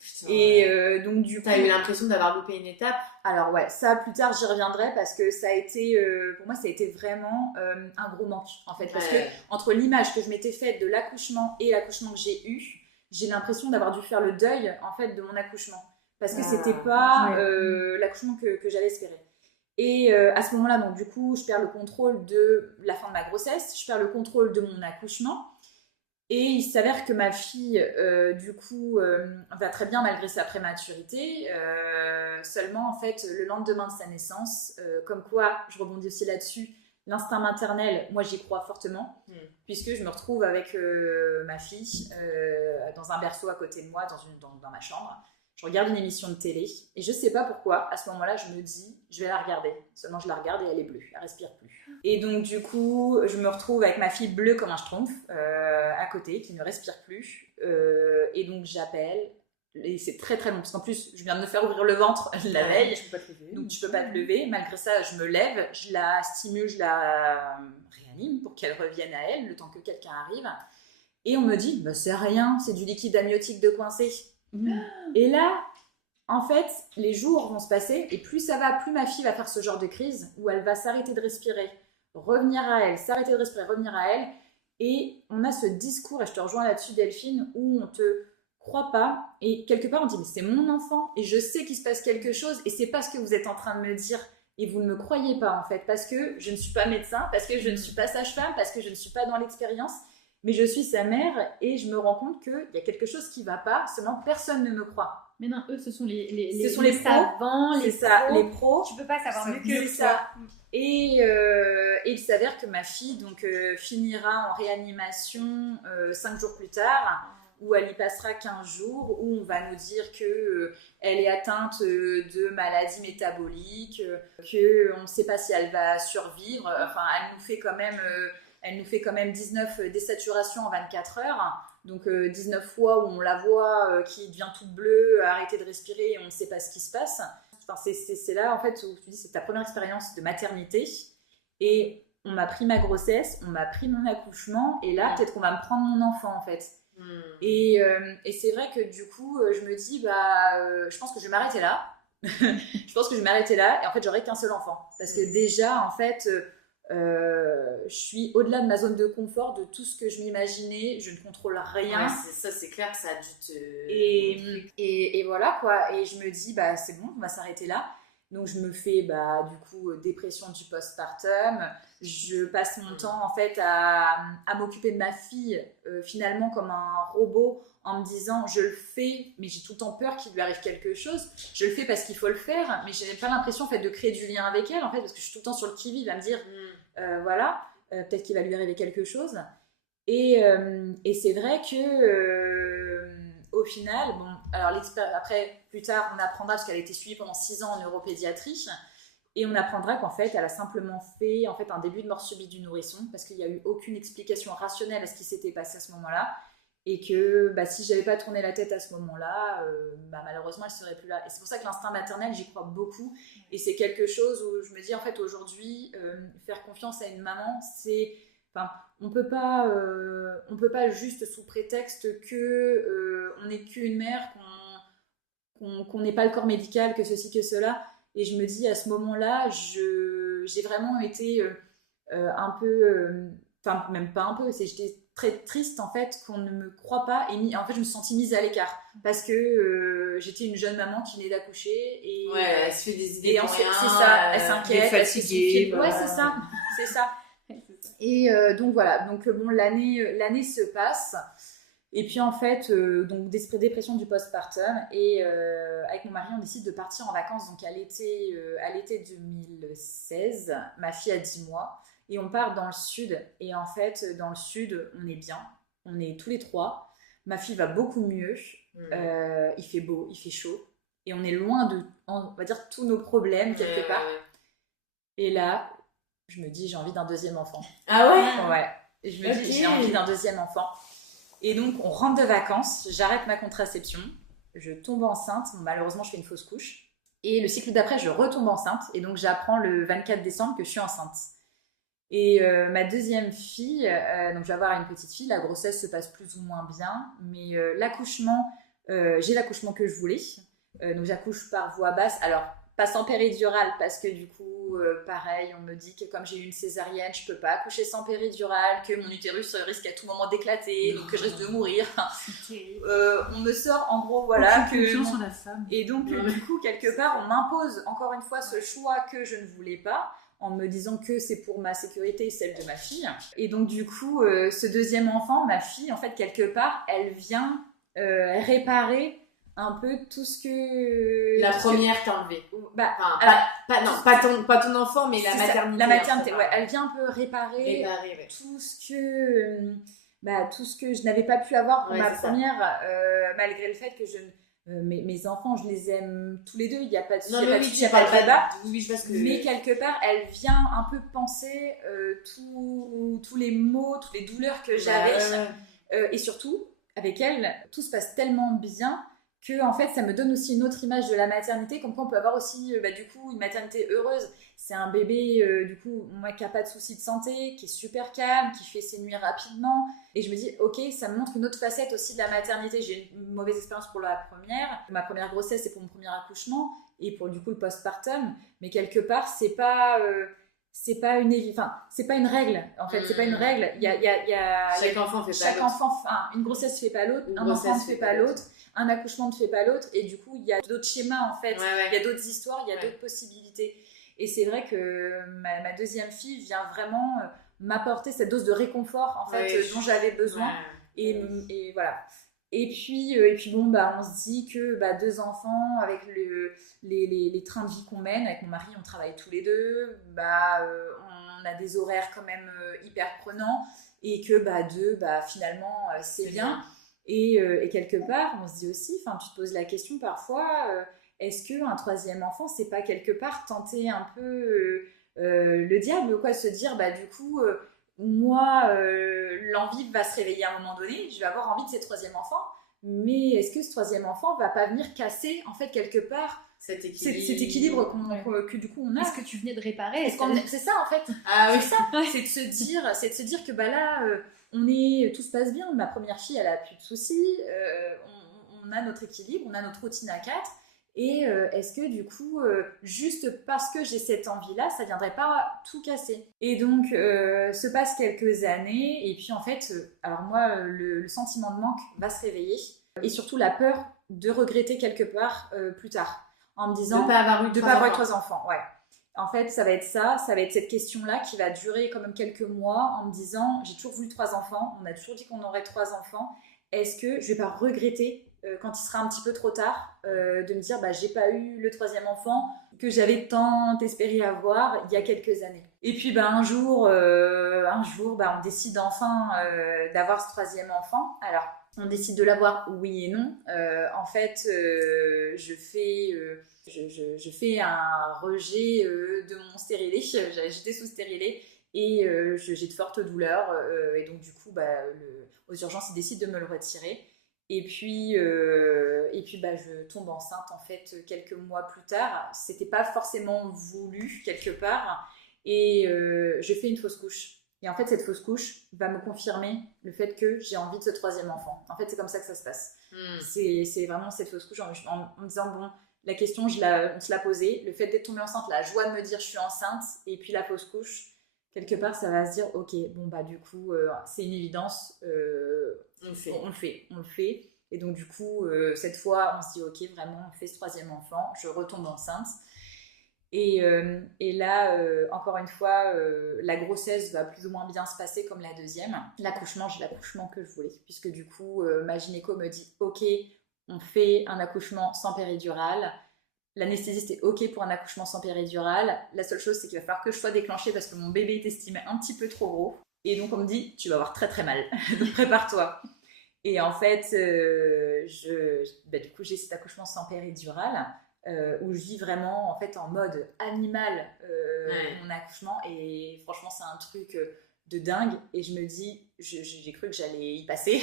Putain, et donc, du coup... T'as eu l'impression d'avoir loupé une étape? Alors ça, plus tard, j'y reviendrai, parce que ça a été, pour moi, ça a été vraiment un gros manque, en fait. Parce que entre l'image que je m'étais faite de l'accouchement et l'accouchement que j'ai eu, j'ai l'impression d'avoir dû faire le deuil, en fait, de mon accouchement. Parce que c'était pas l'accouchement que j'avais espéré. Et à ce moment-là, donc du coup, je perds le contrôle de la fin de ma grossesse, je perds le contrôle de mon accouchement. Et il s'avère que ma fille, du coup, va très bien malgré sa prématurité. Seulement, en fait, le lendemain de sa naissance, comme quoi, je rebondis aussi là-dessus, l'instinct maternel, moi, j'y crois fortement, puisque je me retrouve avec ma fille dans un berceau à côté de moi, dans ma chambre. Je regarde une émission de télé, et je sais pas pourquoi, à ce moment-là, je me dis, je vais la regarder. Seulement, je la regarde et elle est bleue, elle respire plus. Et donc, du coup, je me retrouve avec ma fille bleue comme un schtroumpf à côté, qui ne respire plus. Et donc, j'appelle. Et c'est très très long, parce qu'en plus, je viens de me faire ouvrir le ventre la veille. Tu peux pas te lever. Donc, tu peux pas te lever. Malgré ça, je me lève, je la stimule, je la réanime pour qu'elle revienne à elle, le temps que quelqu'un arrive. Et on me dit, bah, c'est rien, c'est du liquide amniotique de coincé. Et là, en fait, les jours vont se passer, et plus ça va, plus ma fille va faire ce genre de crise, où elle va s'arrêter de respirer, revenir à elle, s'arrêter de respirer, revenir à elle. Et on a ce discours, et je te rejoins là-dessus Delphine, où on te croit pas, et quelque part on dit mais c'est mon enfant, et je sais qu'il se passe quelque chose, et c'est pas ce que vous êtes en train de me dire, et vous ne me croyez pas en fait, parce que je ne suis pas médecin, parce que je ne suis pas sage-femme, parce que je ne suis pas dans l'expérience, mais je suis sa mère, et je me rends compte qu'il y a quelque chose qui va pas, seulement personne ne me croit. Mais non, eux, ce sont les pros, savants, les pros. Tu peux pas savoir mieux que ça. Et il s'avère que ma fille donc, finira en réanimation 5 jours plus tard, où elle y passera 15 jours, où on va nous dire qu'elle est atteinte de maladies métaboliques, qu'on ne sait pas si elle va survivre. Enfin, elle nous fait quand même 19 désaturations en 24 heures. Donc 19 fois où on la voit qui devient toute bleue, arrêter de respirer et on ne sait pas ce qui se passe. Enfin, c'est là en fait où tu dis c'est ta première expérience de maternité et on m'a pris ma grossesse, on m'a pris mon accouchement et là peut-être qu'on va me prendre mon enfant en fait. Et c'est vrai que du coup je me dis je pense que je vais m'arrêter là. Je pense que je vais m'arrêter là et en fait j'aurai qu'un seul enfant parce que déjà en fait je suis au-delà de ma zone de confort, de tout ce que je m'imaginais, je ne contrôle rien. Ouais, c'est clair que ça a dû te... Et voilà quoi, et je me dis c'est bon, on va s'arrêter là. Donc je me fais du coup dépression du postpartum, je passe mon temps en fait à m'occuper de ma fille finalement comme un robot, en me disant je le fais mais j'ai tout le temps peur qu'il lui arrive quelque chose, je le fais parce qu'il faut le faire mais j'ai pas l'impression en fait de créer du lien avec elle en fait parce que je suis tout le temps sur le qui-vive à me dire peut-être qu'il va lui arriver quelque chose et c'est vrai que au final alors après plus tard on apprendra parce qu'elle a été suivie pendant 6 ans en neuropédiatrie et on apprendra qu'en fait elle a simplement fait en fait un début de mort subite du nourrisson parce qu'il n'y a eu aucune explication rationnelle à ce qui s'était passé à ce moment-là. Et que si j'avais pas tourné la tête à ce moment-là, malheureusement elle serait plus là. Et c'est pour ça que l'instinct maternel, j'y crois beaucoup. Et c'est quelque chose où je me dis en fait aujourd'hui, faire confiance à une maman, c'est, on peut pas juste sous prétexte que on n'est qu'une mère, qu'on n'ait pas le corps médical, que ceci que cela. Et je me dis à ce moment-là, j'ai vraiment été un peu, même pas un peu, j'étais très triste en fait qu'on ne me croit pas et en fait je me suis sentie mise à l'écart parce que j'étais une jeune maman qui venait d'accoucher et elle se fait des idées et ensuite c'est ça, elle s'inquiète, elle est fatiguée, c'est ça et donc voilà, donc l'année se passe et puis en fait donc dépression du postpartum et avec mon mari on décide de partir en vacances donc à l'été 2016, ma fille a 10 mois. Et on part dans le sud. Et en fait, dans le sud, on est bien. On est tous les 3. Ma fille va beaucoup mieux. Il fait beau, il fait chaud. Et on est loin de, on va dire, tous nos problèmes, quelque part. Et là, je me dis, j'ai envie d'un deuxième enfant. Ah ouais? Ouais. Et je me dis, j'ai envie d'un deuxième enfant. Et donc, on rentre de vacances. J'arrête ma contraception. Je tombe enceinte. Bon, malheureusement, je fais une fausse couche. Et le cycle d'après, je retombe enceinte. Et donc, j'apprends le 24 décembre que je suis enceinte. Et ma deuxième fille, donc je vais avoir une petite fille, la grossesse se passe plus ou moins bien, mais l'accouchement, j'ai l'accouchement que je voulais, donc j'accouche par voie basse, alors pas sans péridurale parce que du coup, pareil, on me dit que comme j'ai eu une césarienne, je peux pas accoucher sans péridurale, que mon utérus risque à tout moment d'éclater, donc que je risque de mourir. On me sort en gros, voilà. Confiance en la femme. Et donc du coup, quelque part, on m'impose encore une fois ce choix que je ne voulais pas, en me disant que c'est pour ma sécurité et celle de ma fille. Et donc du coup, ce deuxième enfant, ma fille, en fait, quelque part, elle vient réparer un peu tout ce que... La première t'a enlevé. Bah, Pas ton enfant, mais la maternité. La maternité, ouais. Elle vient un peu réparer ouais. tout ce que je n'avais pas pu avoir pour ma première, malgré le fait que mes enfants, je les aime tous les deux, il n'y a pas de souci, il n'y a pas de débat. Oui, je vois ce que mais quelque part, elle vient un peu penser tous les maux, toutes les douleurs que j'avais. Et surtout, avec elle, tout se passe tellement bien que en fait, ça me donne aussi une autre image de la maternité, comme quoi on peut avoir aussi du coup une maternité heureuse. C'est un bébé du coup moi qui a pas de soucis de santé, qui est super calme, qui fait ses nuits rapidement, et je me dis ok, ça me montre une autre facette aussi de la maternité. J'ai eu une mauvaise expérience pour ma première grossesse et pour mon premier accouchement et pour du coup le postpartum, mais quelque part c'est pas une règle en fait, c'est pas une règle. Chaque enfant fait pas l'autre. Une grossesse fait pas l'autre, un enfant ne fait pas l'autre, un accouchement ne fait pas l'autre, et du coup il y a d'autres schémas en fait, il y a d'autres histoires, il y a d'autres possibilités. Et c'est vrai que ma deuxième fille vient vraiment m'apporter cette dose de réconfort en fait dont j'avais besoin. Et voilà. Et puis bon, on se dit que 2 enfants avec les trains de vie qu'on mène, avec mon mari, on travaille tous les deux, on a des horaires quand même hyper prenants, et que 2, finalement, c'est bien. Et quelque part, on se dit aussi, tu te poses la question parfois, est-ce qu'un 3e enfant, c'est pas quelque part tenter un peu le diable, quoi, se dire, du coup, moi, l'envie va se réveiller à un moment donné, je vais avoir envie de ce 3e enfant, mais est-ce que ce 3e enfant va pas venir casser, en fait, quelque part, cet équilibre que du coup on a? Est-ce que tu venais de réparer? C'est ça, en fait. Ah oui. C'est ça, c'est de se dire que là, tout se passe bien, ma première fille, elle a plus de soucis, on a notre équilibre, on a notre routine à 4. Et est-ce que du coup, juste parce que j'ai cette envie-là, ça viendrait pas tout casser? Et donc, se passent quelques années, et puis en fait, alors moi, le sentiment de manque va se réveiller, et surtout la peur de regretter quelque part plus tard, en me disant de pas avoir eu 3 enfants. Ouais. En fait, ça va être cette question-là qui va durer quand même quelques mois, en me disant, j'ai toujours voulu 3 enfants, on a toujours dit qu'on aurait 3 enfants, est-ce que je vais pas regretter quand il sera un petit peu trop tard, de me dire j'ai pas eu le 3e enfant que j'avais tant espéré avoir il y a quelques années. Et puis un jour on décide enfin d'avoir ce 3e enfant. Alors on décide de l'avoir, oui et non. En fait je fais un rejet de mon stérilet. J'étais sous stérilet et j'ai de fortes douleurs, et donc du coup aux urgences ils décident de me le retirer. Et puis je tombe enceinte en fait quelques mois plus tard. C'était pas forcément voulu quelque part, et je fais une fausse couche. Et en fait cette fausse couche va me confirmer le fait que j'ai envie de ce 3e enfant. En fait c'est comme ça que ça se passe. C'est vraiment cette fausse couche en me disant bon, la question on se l'a posée, le fait d'être tombée enceinte, la joie de me dire je suis enceinte, et puis la fausse couche, quelque part ça va se dire ok bon du coup c'est une évidence, on le fait. Et donc du coup cette fois on se dit ok, vraiment on fait ce 3e enfant, je retombe enceinte, et là encore une fois la grossesse va plus ou moins bien se passer comme la deuxième. L'accouchement, j'ai l'accouchement que je voulais, puisque du coup ma gynéco me dit ok, on fait un accouchement sans péridurale. L'anesthésiste est ok pour un accouchement sans péridurale. La seule chose, c'est qu'il va falloir que je sois déclenchée parce que mon bébé est estimé un petit peu trop gros. Et donc on me dit, tu vas avoir très très mal, donc prépare-toi. Et en fait, du coup j'ai cet accouchement sans péridurale, où je vis vraiment en fait en mode animal mon accouchement, et franchement c'est un truc de dingue, et je me dis, j'ai cru que j'allais y passer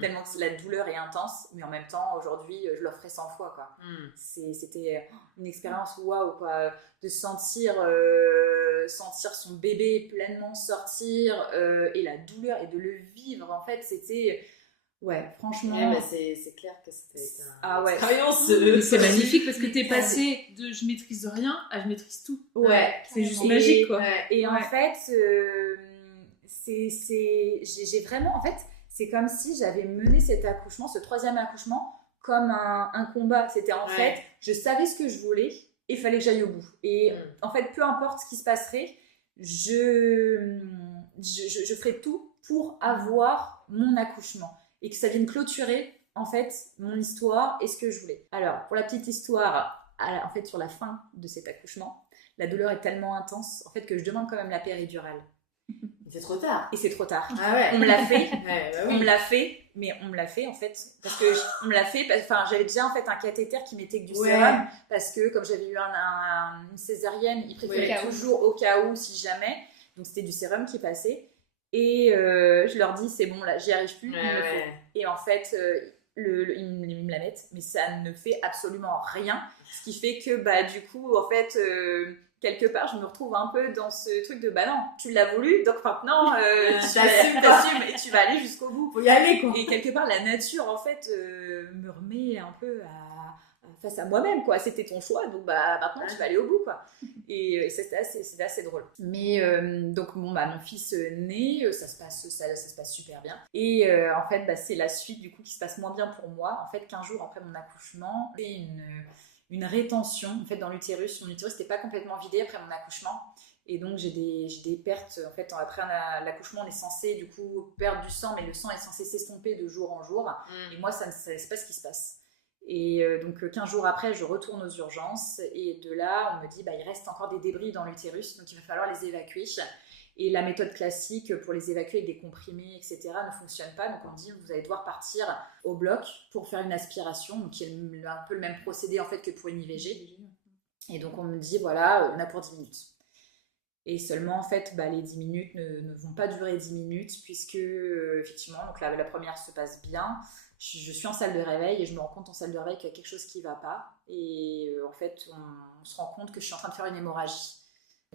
tellement que la douleur est intense, mais en même temps aujourd'hui je le referai 100 fois quoi. C'était une expérience waouh quoi, de sentir son bébé pleinement sortir, et la douleur, et de le vivre en fait, c'était franchement c'est clair que c'était une expérience. C'est magnifique parce que t'es passé de je maîtrise rien à je maîtrise tout. C'est juste magique quoi. Et en fait j'ai vraiment, en fait c'est comme si j'avais mené cet accouchement, ce 3e accouchement, comme un combat. C'était en fait, je savais ce que je voulais, et il fallait que j'aille au bout. Et en fait, peu importe ce qui se passerait, je ferais tout pour avoir mon accouchement et que ça vienne clôturer en fait mon histoire et ce que je voulais. Alors, pour la petite histoire, en fait, sur la fin de cet accouchement, la douleur est tellement intense en fait que je demande quand même la péridurale. C'est trop tard. Et c'est trop tard. Ah ouais. On me l'a fait. Ouais, bah oui. On me l'a fait, mais on me l'a fait en fait parce que on me l'a fait. Enfin, j'avais déjà en fait un cathéter qui mettait que du sérum parce que comme j'avais eu une césarienne, il préférait toujours au cas où si jamais. Donc c'était du sérum qui passait et je leur dis c'est bon là, j'y arrive plus. Il me le faut. Et en fait, ils me la mettent, mais ça ne fait absolument rien. Ce qui fait que du coup en fait. Quelque part, je me retrouve un peu dans ce truc de non, tu l'as voulu, donc maintenant t'assumes et tu vas aller jusqu'au bout. Faut y aller quoi. Et quelque part, la nature en fait me remet un peu face à moi-même quoi. C'était ton choix, donc maintenant tu vas aller au bout quoi. Et c'était assez drôle. Mais donc mon fils naît, ça se passe super bien. Et en fait, c'est la suite du coup qui se passe moins bien pour moi. En fait, 15 jours après mon accouchement, j'ai une rétention en fait dans l'utérus. Mon utérus n'était pas complètement vidé après mon accouchement et donc j'ai des pertes en fait après l'accouchement. On est censé du coup perdre du sang, mais le sang est censé s'estomper de jour en jour et moi c'est pas ce qui se passe. Et donc 15 jours après je retourne aux urgences et de là on me dit il reste encore des débris dans l'utérus, donc il va falloir les évacuer. Et la méthode classique pour les évacuer avec des comprimés, etc. ne fonctionne pas. Donc on me dit, vous allez devoir partir au bloc pour faire une aspiration, donc qui est un peu le même procédé en fait que pour une IVG. Et donc on me dit, voilà, on a pour 10 minutes. Et seulement en fait, les 10 minutes ne vont pas durer 10 minutes puisque effectivement, donc la première se passe bien. Je suis en salle de réveil et je me rends compte en salle de réveil qu'il y a quelque chose qui ne va pas. Et en fait, on se rend compte que je suis en train de faire une hémorragie.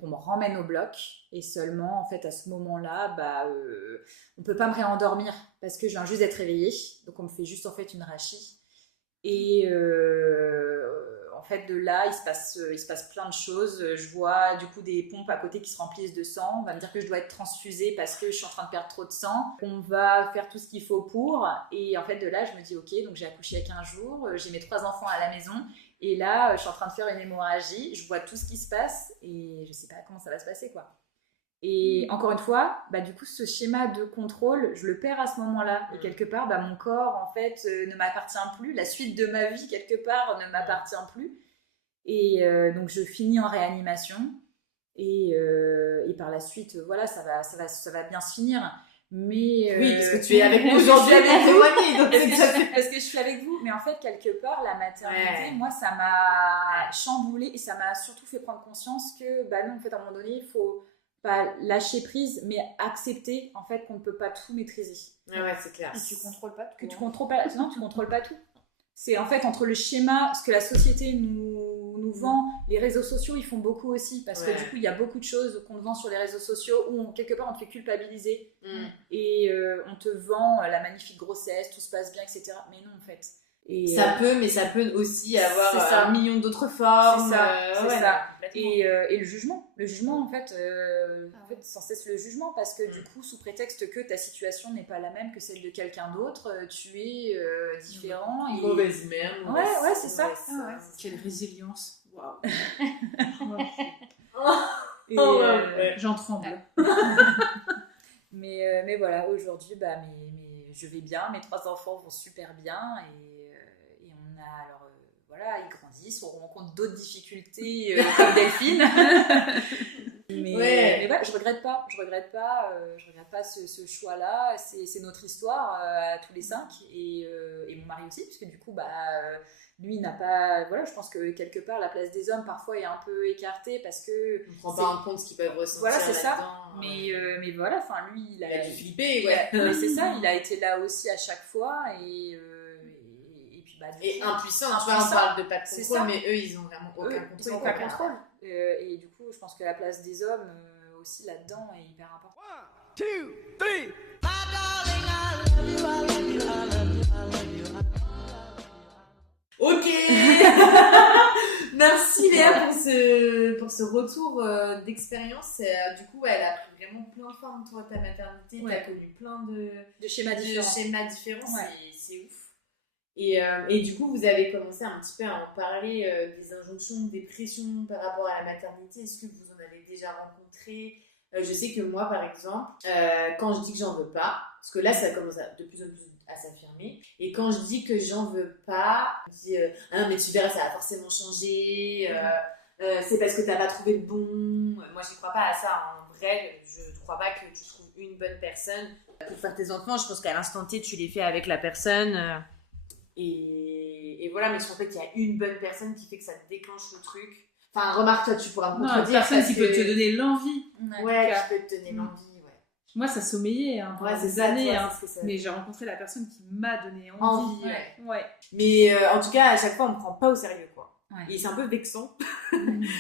On me ramène au bloc et seulement en fait à ce moment-là on peut pas me réendormir parce que je viens juste d'être réveillée, donc on me fait juste en fait une rachie et en fait de là il se passe plein de choses. Je vois du coup des pompes à côté qui se remplissent de sang. On va me dire que je dois être transfusée parce que je suis en train de perdre trop de sang. On va faire tout ce qu'il faut pour, et en fait de là je me dis ok, donc j'ai accouché il y a 15 jours, j'ai mes 3 enfants à la maison. Et là, je suis en train de faire une hémorragie, je vois tout ce qui se passe et je sais pas comment ça va se passer quoi. Et encore une fois, du coup, ce schéma de contrôle, je le perds à ce moment-là. Et quelque part, mon corps, en fait, ne m'appartient plus. La suite de ma vie, quelque part, ne m'appartient plus. Et donc, je finis en réanimation. Et par la suite, voilà, ça va bien se finir. Mais oui, parce que tu es avec nous aujourd'hui, parce que je suis avec vous, mais en fait quelque part la maternité, moi ça m'a chamboulée et ça m'a surtout fait prendre conscience que non, en fait à un moment donné il faut pas lâcher prise mais accepter en fait qu'on ne peut pas tout maîtriser. Ouais, c'est clair. Et tu contrôles pas tout. Tu contrôles pas tout. C'est en fait entre le schéma, ce que la société nous vend, les réseaux sociaux ils font beaucoup aussi parce que du coup il y a beaucoup de choses qu'on te vend sur les réseaux sociaux où quelque part on te fait culpabiliser et on te vend la magnifique grossesse, tout se passe bien, etc. Mais non en fait. Et ça peut aussi avoir un million d'autres formes. C'est ça. Et le jugement en fait, sans cesse le jugement parce que du coup sous prétexte que ta situation n'est pas la même que celle de quelqu'un d'autre, tu es différent. Et... mauvaise mère. Ouais, c'est ça. Quelle résilience. Waouh. J'en tremble. mais voilà, aujourd'hui, je vais bien, mes 3 enfants vont super bien et on a alors voilà, ils grandissent, on rencontre d'autres difficultés comme Delphine. mais voilà, je regrette pas ce choix-là. C'est notre histoire à tous les 5 et mon mari aussi, puisque du coup lui n'a pas, voilà, je pense que quelque part la place des hommes parfois est un peu écartée parce que on prend pas en compte ce qu'ils peuvent ressentir. Voilà, c'est ça. Mais voilà, enfin lui il a dû flipper, mais c'est ça, il a été là aussi à chaque fois et puis impuissant. On parle de pas de contrôle, mais eux ils ont vraiment aucun contrôle. Ils ont aucun contrôle. Et du coup, je pense que la place des hommes aussi là-dedans est hyper importante. 1, 2, 3. Ok. Merci Léa pour ce retour d'expérience. Du coup, elle a pris vraiment plein de formes toi ta maternité. Tu as connu plein de schémas différents. C'est ouf. Et du coup, vous avez commencé un petit peu à en parler des injonctions, des pressions par rapport à la maternité. Est-ce que vous en avez déjà rencontré? Je sais que moi, par exemple, quand je dis que j'en veux pas, parce que là, ça commence de plus en plus à s'affirmer, et quand je dis que j'en veux pas, on me dit ah non, mais tu verras, ça va forcément changer, c'est parce que t'as pas trouvé le bon. Moi, j'y crois pas à ça. En vrai, je crois pas que tu trouves une bonne personne pour faire tes enfants. Je pense qu'à l'instant T, tu les fais avec la personne. Et voilà, mais je pense qu'il y a une bonne personne qui fait que ça te déclenche le truc. Enfin, remarque, toi, tu pourras me contredire. Personne qui peut te donner l'envie. Ouais, qui peut te donner l'envie, ouais. Moi, ça sommeillait pendant des années, mais j'ai rencontré la personne qui m'a donné envie. Ouais. Mais en tout cas, à chaque fois, on me prend pas au sérieux, quoi. Ouais. Et c'est un peu vexant.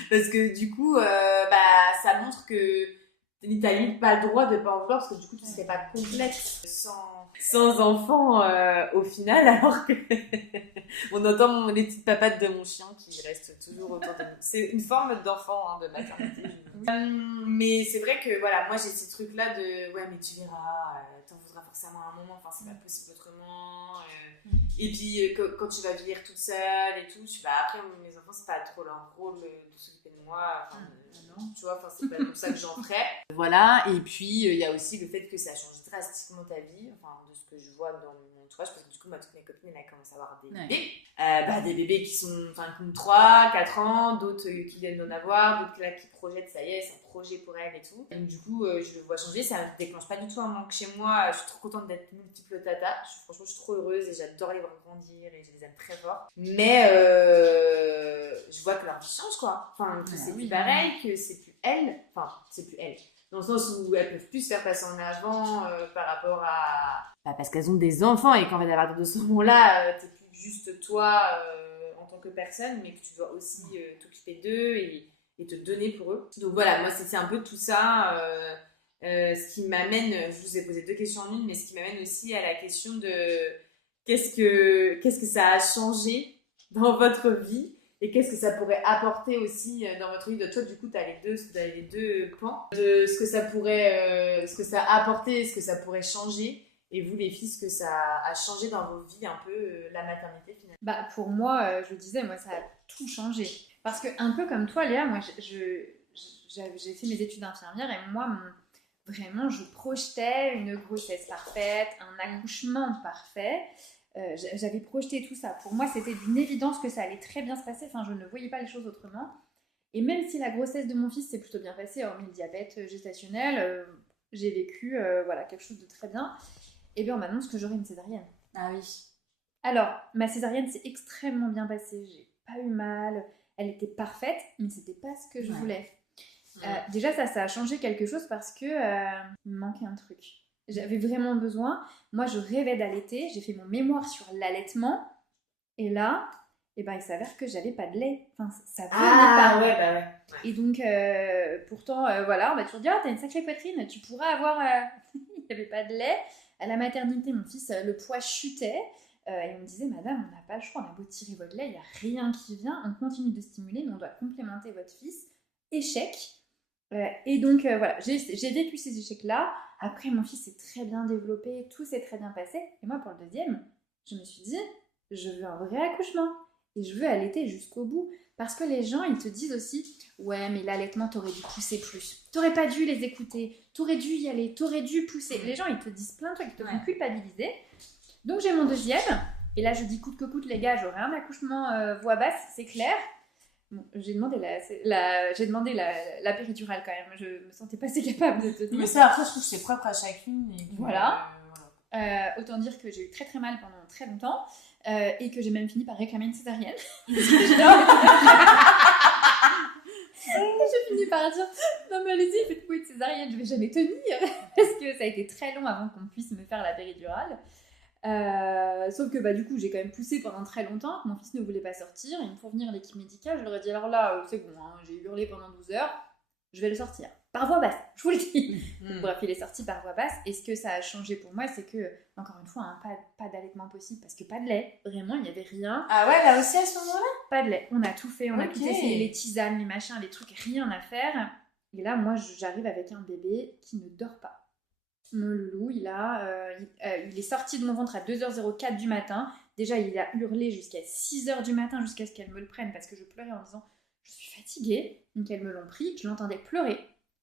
Parce que du coup, ça montre que t'as limite pas le droit de pas en vouloir, parce que du coup, tu serais pas complète sans enfant au final, alors que on entend les petites papates de mon chien qui restent toujours autour de nous. C'est une forme d'enfant, de maternité. Mais c'est vrai que voilà, moi j'ai ces trucs-là de ouais, mais tu verras, t'en voudras forcément un moment, enfin c'est pas possible autrement. Et puis quand tu vas vieillir toute seule et tout, après mes enfants, c'est pas trop leur rôle de s'occuper de moi. Non, tu vois, enfin c'est pas comme ça que j'en ferais. Voilà, et puis il y a aussi le fait que ça change drastiquement ta vie, enfin de ce que je vois dans mon entourage, parce que du coup toutes mes copines elles commencent à avoir des bébés. Des bébés qui ont 3, 4 ans, d'autres qui viennent d'en avoir, d'autres là qui projettent, ça y est, c'est un projet pour elles et tout. Et donc du coup je le vois changer, ça ne déclenche pas du tout un manque chez moi. Je suis trop contente d'être multiple tata, franchement je suis trop heureuse et j'adore les voir grandir et je les aime très fort. Mais je vois que leur vie change, quoi. Enfin, que c'est plus pareil, que c'est plus elles, dans le sens où elles peuvent plus se faire passer en avant par rapport à... parce qu'elles ont des enfants et qu'en fait, à partir de ce moment-là, t'es plus juste toi en tant que personne, mais que tu dois aussi t'occuper d'eux et te donner pour eux. Donc voilà, moi, c'est un peu tout ça. Ce qui m'amène... Je vous ai posé 2 questions en une, mais ce qui m'amène aussi à la question de... Qu'est-ce que ça a changé dans votre vie? Et qu'est-ce que ça pourrait apporter aussi dans votre vie? De toi, du coup, tu as les deux pans de ce que ça pourrait, ce que ça a apporté, ce que ça pourrait changer. Et vous, les filles, ce que ça a changé dans vos vies, un peu la maternité finalement. Pour moi, je disais, moi, ça a tout changé. Parce que un peu comme toi, Léa, moi, j'ai fait mes études d'infirmière et moi, vraiment, je projetais une grossesse parfaite, un accouchement parfait. J'avais projeté tout ça. Pour moi, c'était d'une évidence que ça allait très bien se passer. Enfin, je ne voyais pas les choses autrement. Et même si la grossesse de mon fils s'est plutôt bien passée, hormis le diabète gestationnel, j'ai vécu quelque chose de très bien. Et bien, on m'annonce que j'aurai une césarienne. Ah oui. Alors, ma césarienne s'est extrêmement bien passée. J'ai pas eu mal. Elle était parfaite, mais c'était pas ce que je voulais. Déjà, ça a changé quelque chose parce que il me manquait un truc. J'avais vraiment besoin. Moi, je rêvais d'allaiter. J'ai fait mon mémoire sur l'allaitement. Et là, il s'avère que j'avais pas de lait. Enfin, ça venait pas. Ouais. Et donc, pourtant, on m'a toujours dit « Ah, t'as une sacrée poitrine, tu pourras avoir... Il n'y avait pas de lait. À la maternité, mon fils, le poids chutait. Et on me disait « Madame, on n'a pas le choix. On a beau tirer votre lait, il n'y a rien qui vient. On continue de stimuler, mais on doit complémenter votre fils. Échec. » Et donc, j'ai vécu ces échecs-là. Après, mon fils s'est très bien développé, tout s'est très bien passé. Et moi, pour le deuxième, je me suis dit, je veux un vrai accouchement. Et je veux allaiter jusqu'au bout. Parce que les gens, ils te disent aussi, ouais, mais l'allaitement, t'aurais dû pousser plus. T'aurais pas dû les écouter. T'aurais dû y aller. T'aurais dû pousser. Les gens, ils te disent plein de trucs, ils te font culpabiliser. Donc, j'ai mon deuxième. Et là, je dis coûte que coûte, les gars, j'aurai un accouchement voix basse, c'est clair. Bon, j'ai demandé la péridurale quand même. Je me sentais pas assez capable de tenir. Mais ça, après, je trouve que c'est propre à chacune. Et voilà. Autant dire que j'ai eu très très mal pendant très longtemps et que j'ai même fini par réclamer une césarienne. J'ai fini par dire non mais allez-y, faites-moi une césarienne, je vais jamais tenir parce que ça a été très long avant qu'on puisse me faire la péridurale. Sauf que du coup j'ai quand même poussé pendant très longtemps, mon fils ne voulait pas sortir, il me faut venir l'équipe médicale, je leur ai dit alors là c'est bon, j'ai hurlé pendant 12 heures, je vais le sortir par voie basse, je vous le dis. Bref, il est sorti par voie basse. Et ce que ça a changé pour moi, c'est que encore une fois, pas d'allaitement possible parce que pas de lait, vraiment il n'y avait rien. Ah ouais, là aussi à ce moment-là pas de lait, on a tout fait, on a tout essayé, les tisanes, les machins, les trucs, rien à faire. Et là moi j'arrive avec un bébé qui ne dort pas. Mon loulou, il est sorti de mon ventre à 2h04 du matin. déjà, il a hurlé jusqu'à 6h du matin, jusqu'à ce qu'elle me le prenne, parce que je pleurais en disant « Je suis fatiguée ». Donc, elles me l'ont pris. Je l'entendais pleurer.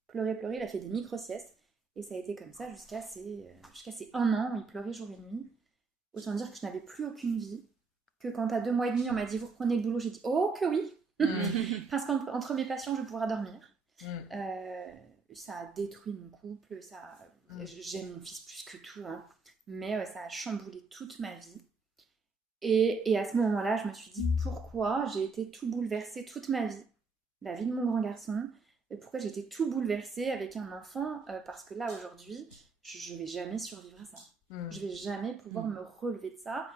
Pleurer. Il a fait des micro-siestes. Et ça a été comme ça jusqu'à ses 1 an où il pleurait jour et nuit. Autant dire que je n'avais plus aucune vie. Que quand à 2 mois et demi, on m'a dit « Vous reprenez le boulot », j'ai dit « Oh, que oui !» Parce qu'entre mes patients, je vais pouvoir dormir. Ça a détruit mon couple. J'aime mon fils plus que tout. Hein. Mais ça a chamboulé toute ma vie. Et à ce moment-là, je me suis dit pourquoi j'ai été tout bouleversée toute ma vie, la vie de mon grand garçon, et pourquoi j'ai été tout bouleversée avec un enfant, parce que là, aujourd'hui, je ne vais jamais survivre à ça. Je ne vais jamais pouvoir me relever de ça.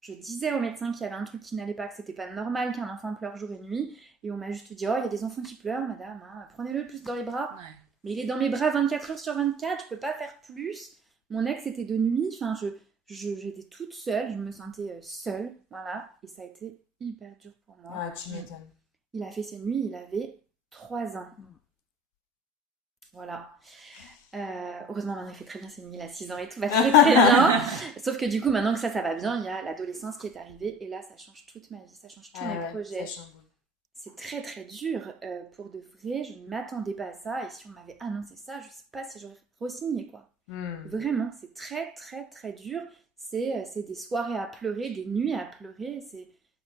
Je disais au médecin qu'il y avait un truc qui n'allait pas, que c'était pas normal qu'un enfant pleure jour et nuit, et on m'a juste dit « Oh, il y a des enfants qui pleurent, madame, hein, prenez-le plus dans les bras. » Mais il est dans mes bras 24 heures sur 24, je peux pas faire plus. Mon ex était de nuit, enfin, j'étais toute seule, je me sentais seule, voilà, et ça a été hyper dur pour moi. Ouais, tu m'étonnes. Il a fait ses nuits, il avait 3 ans. Voilà. Heureusement, maintenant il fait très bien ses nuits, il a 6 ans et tout va très très bien. Sauf que du coup, maintenant que ça va bien, il y a l'adolescence qui est arrivée, et là, ça change toute ma vie, ça change tous mes projets. C'est très très dur pour de vrai, je ne m'attendais pas à ça, et si on m'avait annoncé ça, je ne sais pas si j'aurais re-signé, quoi. Vraiment, c'est très très très dur. C'est des soirées à pleurer, des nuits à pleurer,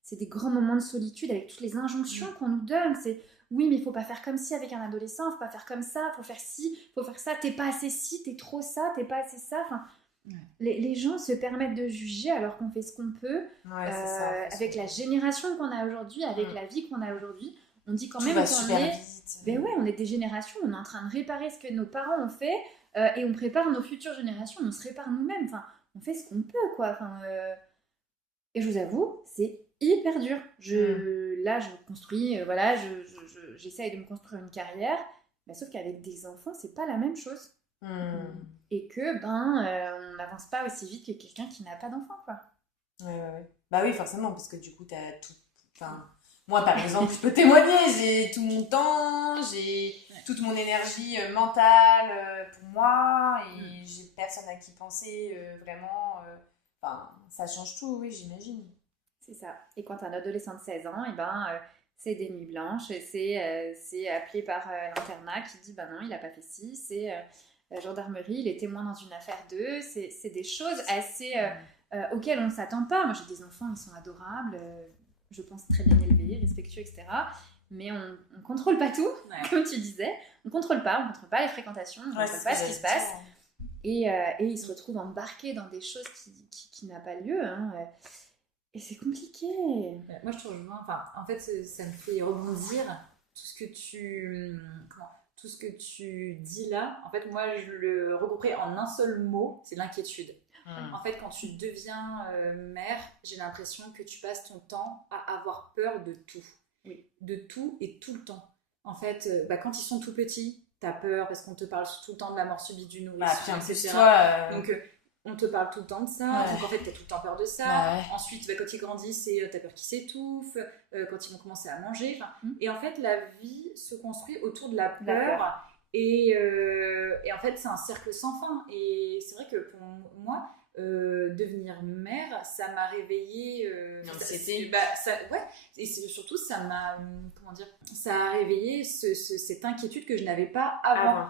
c'est des grands moments de solitude avec toutes les injonctions qu'on nous donne. C'est oui, mais il faut pas faire comme ci avec un adolescent, faut pas faire comme ça, faut faire ci, faut faire ça, t'es pas assez ci, t'es trop ça, t'es pas assez ça. Enfin, les gens se permettent de juger alors qu'on fait ce qu'on peut. C'est ça, avec la génération qu'on a aujourd'hui, avec la vie qu'on a aujourd'hui. On dit quand même qu'on est... Ben ouais, on est des générations, on est en train de réparer ce que nos parents ont fait, et on prépare nos futures générations, on se répare nous-mêmes, enfin, on fait ce qu'on peut, quoi. Enfin, et je vous avoue, c'est hyper dur. Là, je construis, voilà, j'essaye de me construire une carrière, mais sauf qu'avec des enfants, c'est pas la même chose. Et que, on n'avance pas aussi vite que quelqu'un qui n'a pas d'enfant, quoi. Ouais. Bah oui, forcément, parce que du coup, t'as tout... Enfin... Moi, par exemple, je peux témoigner, j'ai tout mon temps, j'ai toute mon énergie mentale pour moi, et j'ai personne à qui penser vraiment. Enfin, ça change tout, oui, j'imagine. C'est ça. Et quand t'as un adolescent de 16 ans, c'est des nuits blanches, c'est appelé par l'internat qui dit non, il n'a pas fait ci, c'est gendarmerie, il est témoin dans une affaire d'eux, c'est des choses assez auxquelles on ne s'attend pas. Moi, j'ai des enfants, ils sont adorables. Je pense très bien élevés, respectueux, etc. Mais on ne contrôle pas tout, comme tu disais. On ne contrôle pas les fréquentations, on ne contrôle pas ce qui se passe. Et ils se retrouvent embarqués dans des choses qui n'ont pas lieu. Hein. Et c'est compliqué. Moi, je trouve, en fait, ça me fait rebondir tout ce que tu dis là. En fait, moi, je le regrouperais en un seul mot, c'est l'inquiétude. En fait, quand tu deviens mère, j'ai l'impression que tu passes ton temps à avoir peur de tout. Oui. De tout et tout le temps. En fait, quand ils sont tout petits, t'as peur parce qu'on te parle tout le temps de la mort subite du nourrisson, etc. Donc, on te parle tout le temps de ça. Donc, en fait, t'as tout le temps peur de ça. Ensuite, quand ils grandissent, t'as peur qu'ils s'étouffent. Quand ils vont commencer à manger. Et en fait, la vie se construit autour de la peur. Et en fait, c'est un cercle sans fin. Et c'est vrai que pour moi, devenir mère, ça m'a réveillé. Et surtout, ça m'a. Ça a réveillé cette inquiétude que je n'avais pas avant.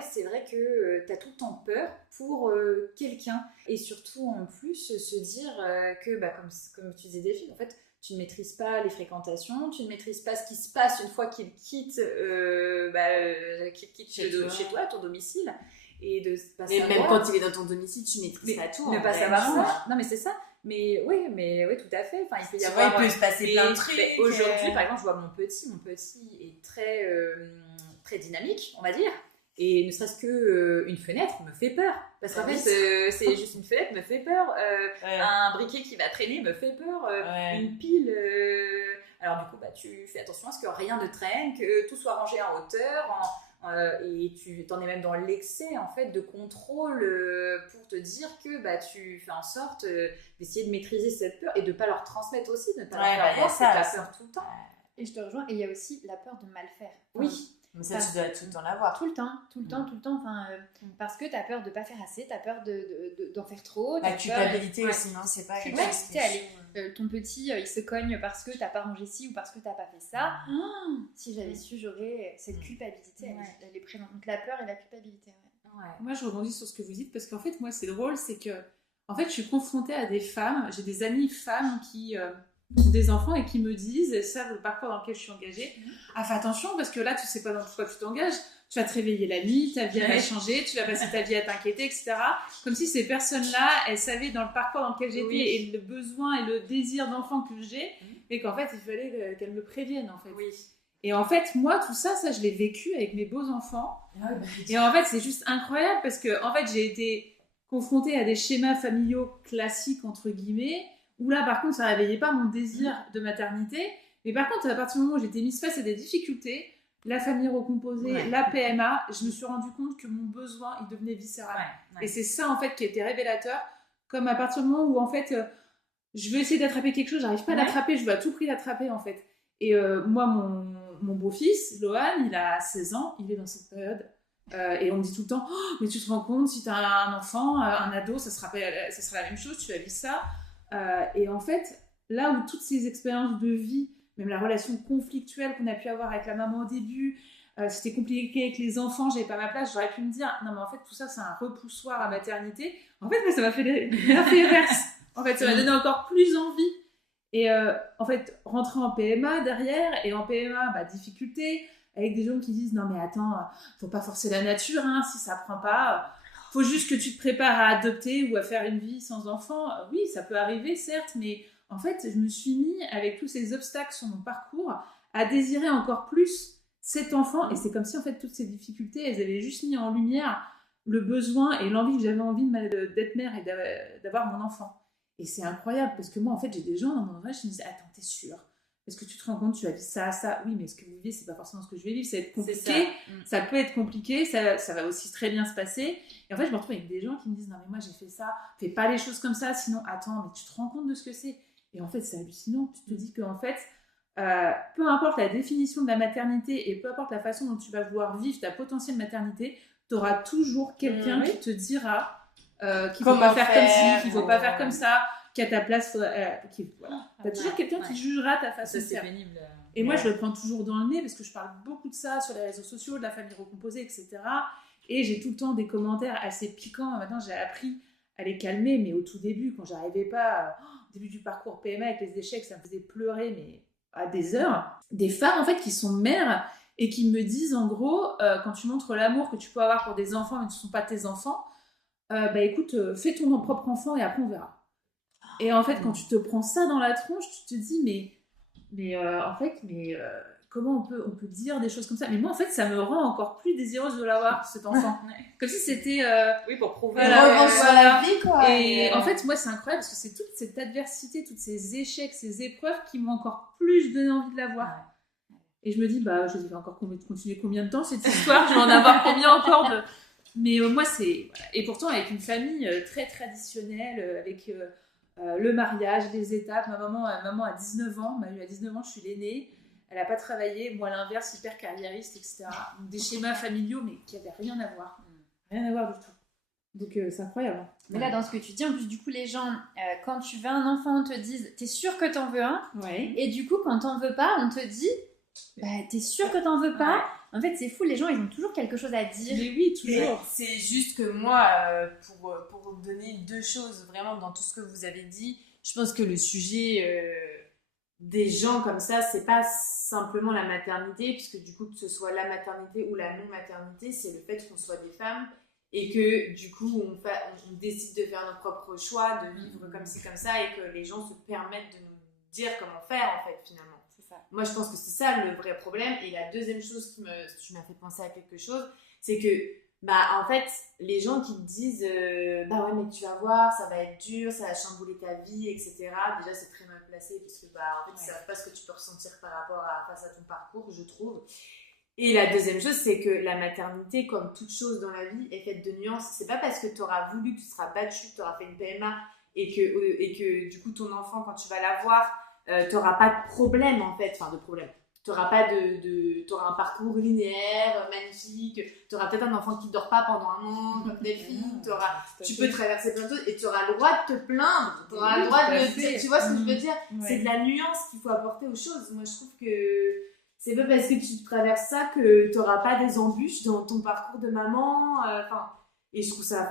C'est vrai que t'as tout le temps peur pour quelqu'un. Et surtout, en plus, se dire que, comme tu disais, Delphine, en fait, tu ne maîtrises pas les fréquentations, tu ne maîtrises pas ce qui se passe une fois qu'il quitte, chez toi, ton domicile. Et de pas mais savoir... même quand il est dans ton domicile, tu maîtrises pas tout. Ne pas savoir ça. Non, mais c'est ça. Mais oui, tout à fait. Enfin, il peut y avoir. Il peut se passer plein de trucs. Aujourd'hui, par exemple, je vois mon petit est très, très dynamique, on va dire. Et ne serait-ce qu'une fenêtre me fait peur. Parce qu'en fait, c'est juste une fenêtre me fait peur. Un briquet qui va traîner me fait peur. Une pile. Alors, du coup, tu fais attention à ce que rien ne traîne, que tout soit rangé en hauteur. Et tu t'en es même dans l'excès en fait de contrôle pour te dire que tu fais en sorte d'essayer de maîtriser cette peur et de ne pas leur transmettre aussi, de ne pas leur faire avoir cette peur tout le temps. Et je te rejoins, et il y a aussi la peur de mal faire. Oui. Mais ça, tu dois tout le temps l'avoir. Tout le temps. Enfin, parce que t'as peur de pas faire assez, t'as peur d'en faire trop. La culpabilité aussi, non, c'est pas quelque chose qui ton petit, il se cogne parce que t'as pas rangé ci ou parce que t'as pas fait ça. Si j'avais su, j'aurais cette culpabilité. Elle est présente. Donc la peur et la culpabilité. Moi, je rebondis sur ce que vous dites parce qu'en fait, moi, c'est drôle, c'est que en fait, je suis confrontée à des femmes. J'ai des amies femmes qui ont des enfants et qui me disent, elles savent le parcours dans lequel je suis engagée. Ah, fais attention parce que là, tu sais pas dans quoi tu t'engages. Tu vas te réveiller la nuit, ta vie va changer, tu vas passer ta vie à t'inquiéter, etc. Comme si ces personnes-là, elles savaient dans le parcours dans lequel j'étais et le besoin et le désir d'enfant que j'ai, et qu'en fait, il fallait qu'elles me préviennent, en fait. Et en fait, moi, tout ça, je l'ai vécu avec mes beaux enfants. Et en fait, c'est juste incroyable parce que, en fait, j'ai été confrontée à des schémas familiaux classiques, entre guillemets, où là, par contre, ça réveillait pas mon désir de maternité. Mais par contre, à partir du moment où j'étais mise face à des difficultés, la famille recomposée, la PMA, je me suis rendu compte que mon besoin, il devenait viscéral. Et c'est ça, en fait, qui était révélateur. Comme à partir du moment où, en fait, je veux essayer d'attraper quelque chose, j'arrive pas à l'attraper, je veux à tout prix l'attraper, en fait. Et moi, mon beau-fils, Lohan, il a 16 ans, il est dans cette période. Et on me dit tout le temps, oh, mais tu te rends compte, si tu as un enfant, un ado, ça sera la même chose, tu vas vivre ça. Et en fait, là où toutes ces expériences de vie, même la relation conflictuelle qu'on a pu avoir avec la maman au début, c'était compliqué avec les enfants, j'avais pas ma place, j'aurais pu me dire, non mais en fait tout ça c'est un repoussoir à maternité. En fait, moi, ça m'a fait l'effet inverse. En fait, ça m'a donné encore plus envie. Et en fait, rentrer en PMA derrière, et en PMA, difficulté, avec des gens qui disent, non mais attends, faut pas forcer la nature, hein, si ça prend pas, faut juste que tu te prépares à adopter ou à faire une vie sans enfant. Oui, ça peut arriver, certes, mais en fait, je me suis mis, avec tous ces obstacles sur mon parcours, à désirer encore plus cet enfant. Et c'est comme si, en fait, toutes ces difficultés, elles avaient juste mis en lumière le besoin et l'envie que j'avais envie d'être mère et d'avoir mon enfant. Et c'est incroyable, parce que moi, en fait, j'ai des gens dans mon entourage qui me disent « Attends, t'es sûre ? Est-ce que tu te rends compte, tu vas vivre ça, ça ?» Oui, mais ce que vous vivez, c'est pas forcément ce que je vais vivre. Ça va être compliqué, ça peut être compliqué, ça va aussi très bien se passer. Et en fait, je me retrouve avec des gens qui me disent « Non, mais moi, j'ai fait ça, fais pas les choses comme ça, sinon, attends, mais tu te rends compte de ce que c'est ?» Et en fait, c'est hallucinant. Tu te dis qu'en fait, peu importe la définition de la maternité et peu importe la façon dont tu vas vouloir vivre ta potentielle maternité, tu auras toujours quelqu'un qui te dira qu'il ne faut pas faire comme ci, qu'il ne faut pas faire comme ça, qu'à ta place, voilà. Tu as toujours quelqu'un qui jugera ta façon de faire. Pénible. Et moi, je le prends toujours dans le nez parce que je parle beaucoup de ça sur les réseaux sociaux, de la famille recomposée, etc. Et j'ai tout le temps des commentaires assez piquants. Maintenant, j'ai appris à les calmer, mais au tout début, quand j'arrivais pas, au début du parcours PMA avec les échecs, ça me faisait pleurer, mais à des heures. Des femmes, en fait, qui sont mères et qui me disent, en gros, quand tu montres l'amour que tu peux avoir pour des enfants, mais ce ne sont pas tes enfants, écoute, fais ton propre enfant et après on verra. Et en fait, quand tu te prends ça dans la tronche, tu te dis, comment on peut dire des choses comme ça? Mais moi, en fait, ça me rend encore plus désireuse de l'avoir, cet enfant. Comme si c'était... pour prouver la vie, quoi. Et en fait, moi, c'est incroyable parce que c'est toute cette adversité, tous ces échecs, ces épreuves qui m'ont encore plus donné envie de l'avoir. Et je me dis, je vais encore continuer combien de temps cette histoire? Je vais en avoir combien encore de... Mais moi, c'est... Et pourtant, avec une famille très traditionnelle, avec le mariage, les étapes. Ma maman a 19 ans, m'a eu à 19 ans, je suis l'aînée. Elle n'a pas travaillé, moi, à l'inverse, hyper carriériste, etc. Donc, des schémas familiaux, mais qui n'avaient rien à voir. Rien à voir du tout. Donc, c'est incroyable. Mais là, dans ce que tu dis, en plus, du coup, les gens, quand tu veux un enfant, on te disent « T'es sûr que t'en veux un ?» Et du coup, quand t'en veux pas, on te dit « T'es sûr que t'en veux pas ?» En fait, c'est fou, les gens, ils ont toujours quelque chose à dire. Mais oui, toujours. C'est juste que moi, pour donner deux choses vraiment dans tout ce que vous avez dit, je pense que le sujet des gens comme ça, c'est pas simplement la maternité, puisque du coup, que ce soit la maternité ou la non-maternité, c'est le fait qu'on soit des femmes et que du coup, on décide de faire nos propres choix, de vivre comme ci, comme ça, et que les gens se permettent de nous dire comment faire, en fait, finalement. Moi, je pense que c'est ça le vrai problème. Et la deuxième chose qui m'a fait penser à quelque chose, c'est que, en fait, les gens qui te disent ouais, mais tu vas voir, ça va être dur, ça va chambouler ta vie, etc. Déjà, c'est très mal placé parce que, en fait, ils savent pas ce que tu peux ressentir face à ton parcours, je trouve. Et la deuxième chose, c'est que la maternité, comme toute chose dans la vie, est faite de nuances. C'est pas parce que tu auras voulu, que tu seras battu, que tu auras fait une PMA et que du coup, ton enfant, quand tu vas l'avoir, t'auras pas de problème, en fait, enfin de problème. t'auras pas t'auras un parcours linéaire, magnifique, t'auras peut-être un enfant qui dort pas pendant un an, comme des filles, tu peux traverser plein de choses et t'auras le droit de te plaindre, t'auras le droit de tu vois ce que je veux dire? C'est de la nuance qu'il faut apporter aux choses. Moi, je trouve que c'est pas parce que tu traverses ça que t'auras pas des embûches dans ton parcours de maman, et je trouve ça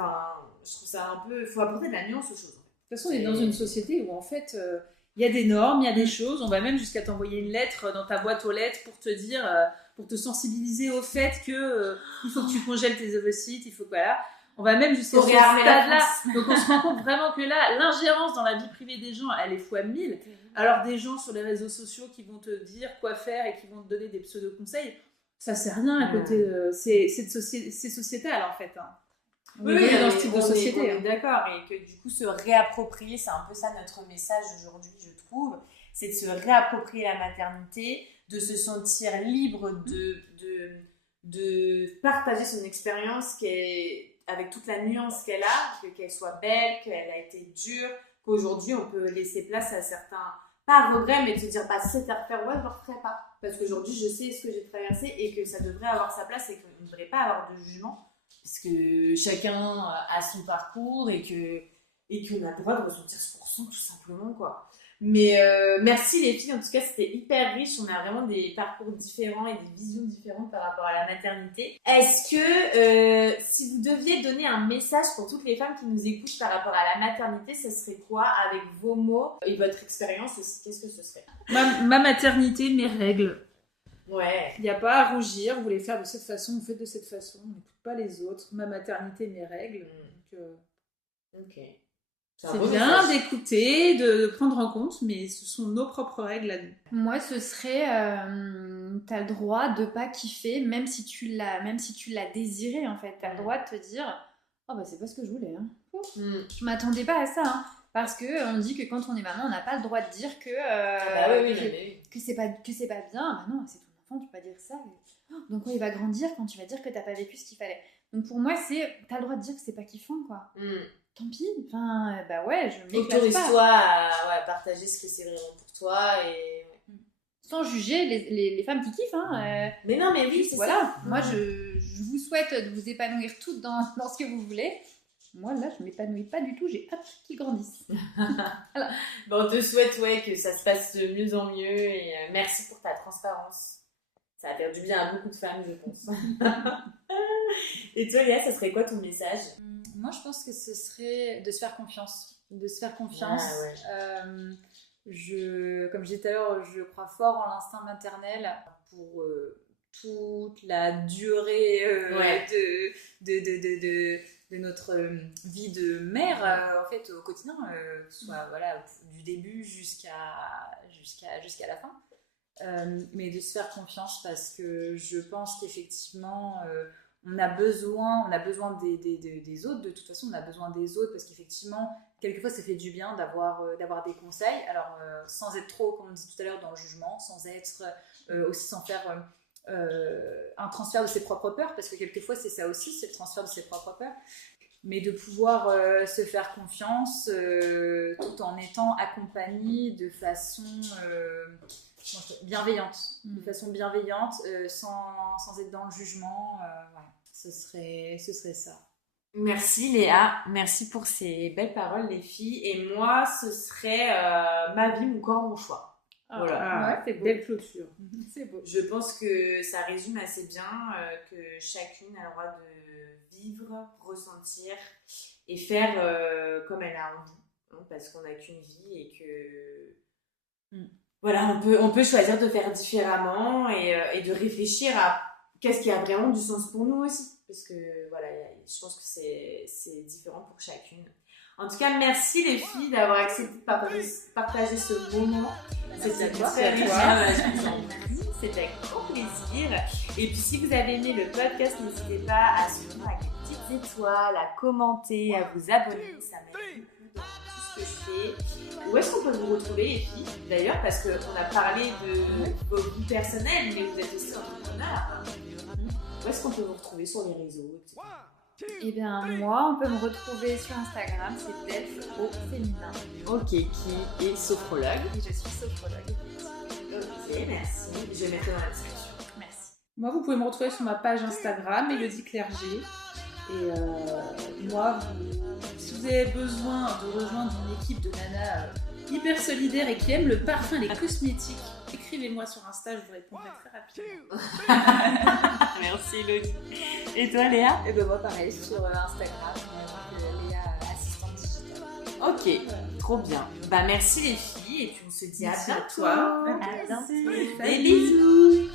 un peu, faut apporter de la nuance aux choses. De toute façon, on est dans une société où en fait, il y a des normes, il y a des choses. On va même jusqu'à t'envoyer une lettre dans ta boîte aux lettres pour te dire, pour te sensibiliser au fait que il faut que tu congèles tes ovocytes, il faut que voilà. On va même jusqu'à ce stade-là. Donc on se rend compte vraiment que là, l'ingérence dans la vie privée des gens, elle est fois 1000. Alors des gens sur les réseaux sociaux qui vont te dire quoi faire et qui vont te donner des pseudo-conseils, ça sert à rien à côté. C'est sociétal en fait. Hein. Oui, dans ce type de société. On est d'accord, et que du coup se réapproprier, c'est un peu ça notre message aujourd'hui, je trouve, c'est de se réapproprier la maternité, de se sentir libre de partager son expérience avec toute la nuance qu'elle a, qu'elle soit belle, qu'elle a été dure, qu'aujourd'hui on peut laisser place à certains, pas regrets, mais de se dire si c'était à refaire, je ne le referais pas, parce qu'aujourd'hui je sais ce que j'ai traversé et que ça devrait avoir sa place et qu'on ne devrait pas avoir de jugement. Parce que chacun a son parcours et qu'on a le droit de ressentir ce qu'on ressent tout simplement, quoi. Mais merci les filles, en tout cas c'était hyper riche, on a vraiment des parcours différents et des visions différentes par rapport à la maternité. Est-ce que si vous deviez donner un message pour toutes les femmes qui nous écoutent par rapport à la maternité, ce serait quoi avec vos mots et votre expérience aussi? Qu'est-ce que ce serait? Ma maternité, mes règles. Ouais. Il n'y a pas à rougir, vous voulez faire de cette façon, vous faites de cette façon, on n'écoute pas les autres. Ma maternité, mes règles. Ok. C'est bien d'écouter, de prendre en compte, mais ce sont nos propres règles à nous. Moi, ce serait, t'as le droit de pas kiffer, même si tu l'as désiré en fait. T'as le droit de te dire, c'est pas ce que je voulais. Hein. Je m'attendais pas à ça. Hein. Parce qu'on dit que quand on est maman, on n'a pas le droit de dire que c'est pas bien. Non, c'est ton enfant, tu peux pas dire ça. Donc quand il va grandir, quand tu vas dire que t'as pas vécu ce qu'il fallait. Donc pour moi, t'as le droit de dire que c'est pas kiffant, quoi. Tant pis. Enfin, je m'éclate pas. Autorise-toi à partager ce que c'est vraiment pour toi et... Sans juger les femmes qui kiffent. Hein, mais non, mais oui, c'est ça. Moi, je vous souhaite de vous épanouir toutes dans ce que vous voulez. Moi, là, je m'épanouis pas du tout. J'ai hâte qu'ils grandissent. Voilà. On te souhaite que ça se passe de mieux en mieux. Et merci pour ta transparence. Ça va faire du bien à beaucoup de femmes, je pense. Et toi, Léa, ça serait quoi ton message? Moi, je pense que ce serait de se faire confiance. De se faire confiance. Ah, ouais. Comme je disais tout à l'heure, je crois fort en l'instinct maternel pour toute la durée de notre vie de mère en fait au quotidien, que ce soit du début jusqu'à la fin, mais de se faire confiance parce que je pense qu'effectivement on a besoin des autres. De toute façon on a besoin des autres parce qu'effectivement quelquefois ça fait du bien d'avoir des conseils, alors sans être trop, comme on dit tout à l'heure, dans le jugement, sans être aussi sans faire un transfert de ses propres peurs, parce que quelquefois c'est ça aussi, c'est le transfert de ses propres peurs, mais de pouvoir se faire confiance tout en étant accompagné de façon bienveillante, sans être dans le jugement. Ce serait ça. Merci Léa, merci pour ces belles paroles les filles, et moi ce serait ma vie, mon corps, mon choix. Voilà. C'est belle clôture. C'est beau. Je pense que ça résume assez bien que chacune a le droit de vivre, ressentir et faire comme elle a envie, hein, parce qu'on n'a qu'une vie et que voilà, on peut choisir de faire différemment et de réfléchir à qu'est-ce qui a vraiment du sens pour nous aussi, parce que je pense que c'est différent pour chacune. En tout cas, merci les filles d'avoir accepté de partager ce moment. C'était très riche. C'était avec grand plaisir. Et puis, si vous avez aimé le podcast, n'hésitez pas à suivre avec des petites étoiles, à commenter, à vous abonner. Ça m'aide beaucoup dans tout ce que je fais. Où est-ce qu'on peut vous retrouver, les filles? D'ailleurs, parce qu'on a parlé de vos vies personnelles, mais vous êtes aussi entrepreneurs. Où est-ce qu'on peut vous retrouver sur les réseaux, etc. Eh bien, moi, on peut me retrouver sur Instagram, c'est Delph au féminin. Ok, qui est sophrologue. Et je suis sophrologue. merci. Je vais mettre dans la description. Merci. Moi, vous pouvez me retrouver sur ma page Instagram, Élodie Clerget. Et moi, si vous avez besoin de rejoindre une équipe de nanas hyper solidaires et qui aiment le parfum et les cosmétiques, écrivez-moi sur Insta, je vous répondrai très rapidement. Merci Elodie. Et toi Léa? Et ben moi pareil sur Instagram, Léa assistante digitale. Ok, trop bien. Bah merci les filles et puis on se dit à Merci à bientôt. toi. À bientôt. Salut. Des bisous.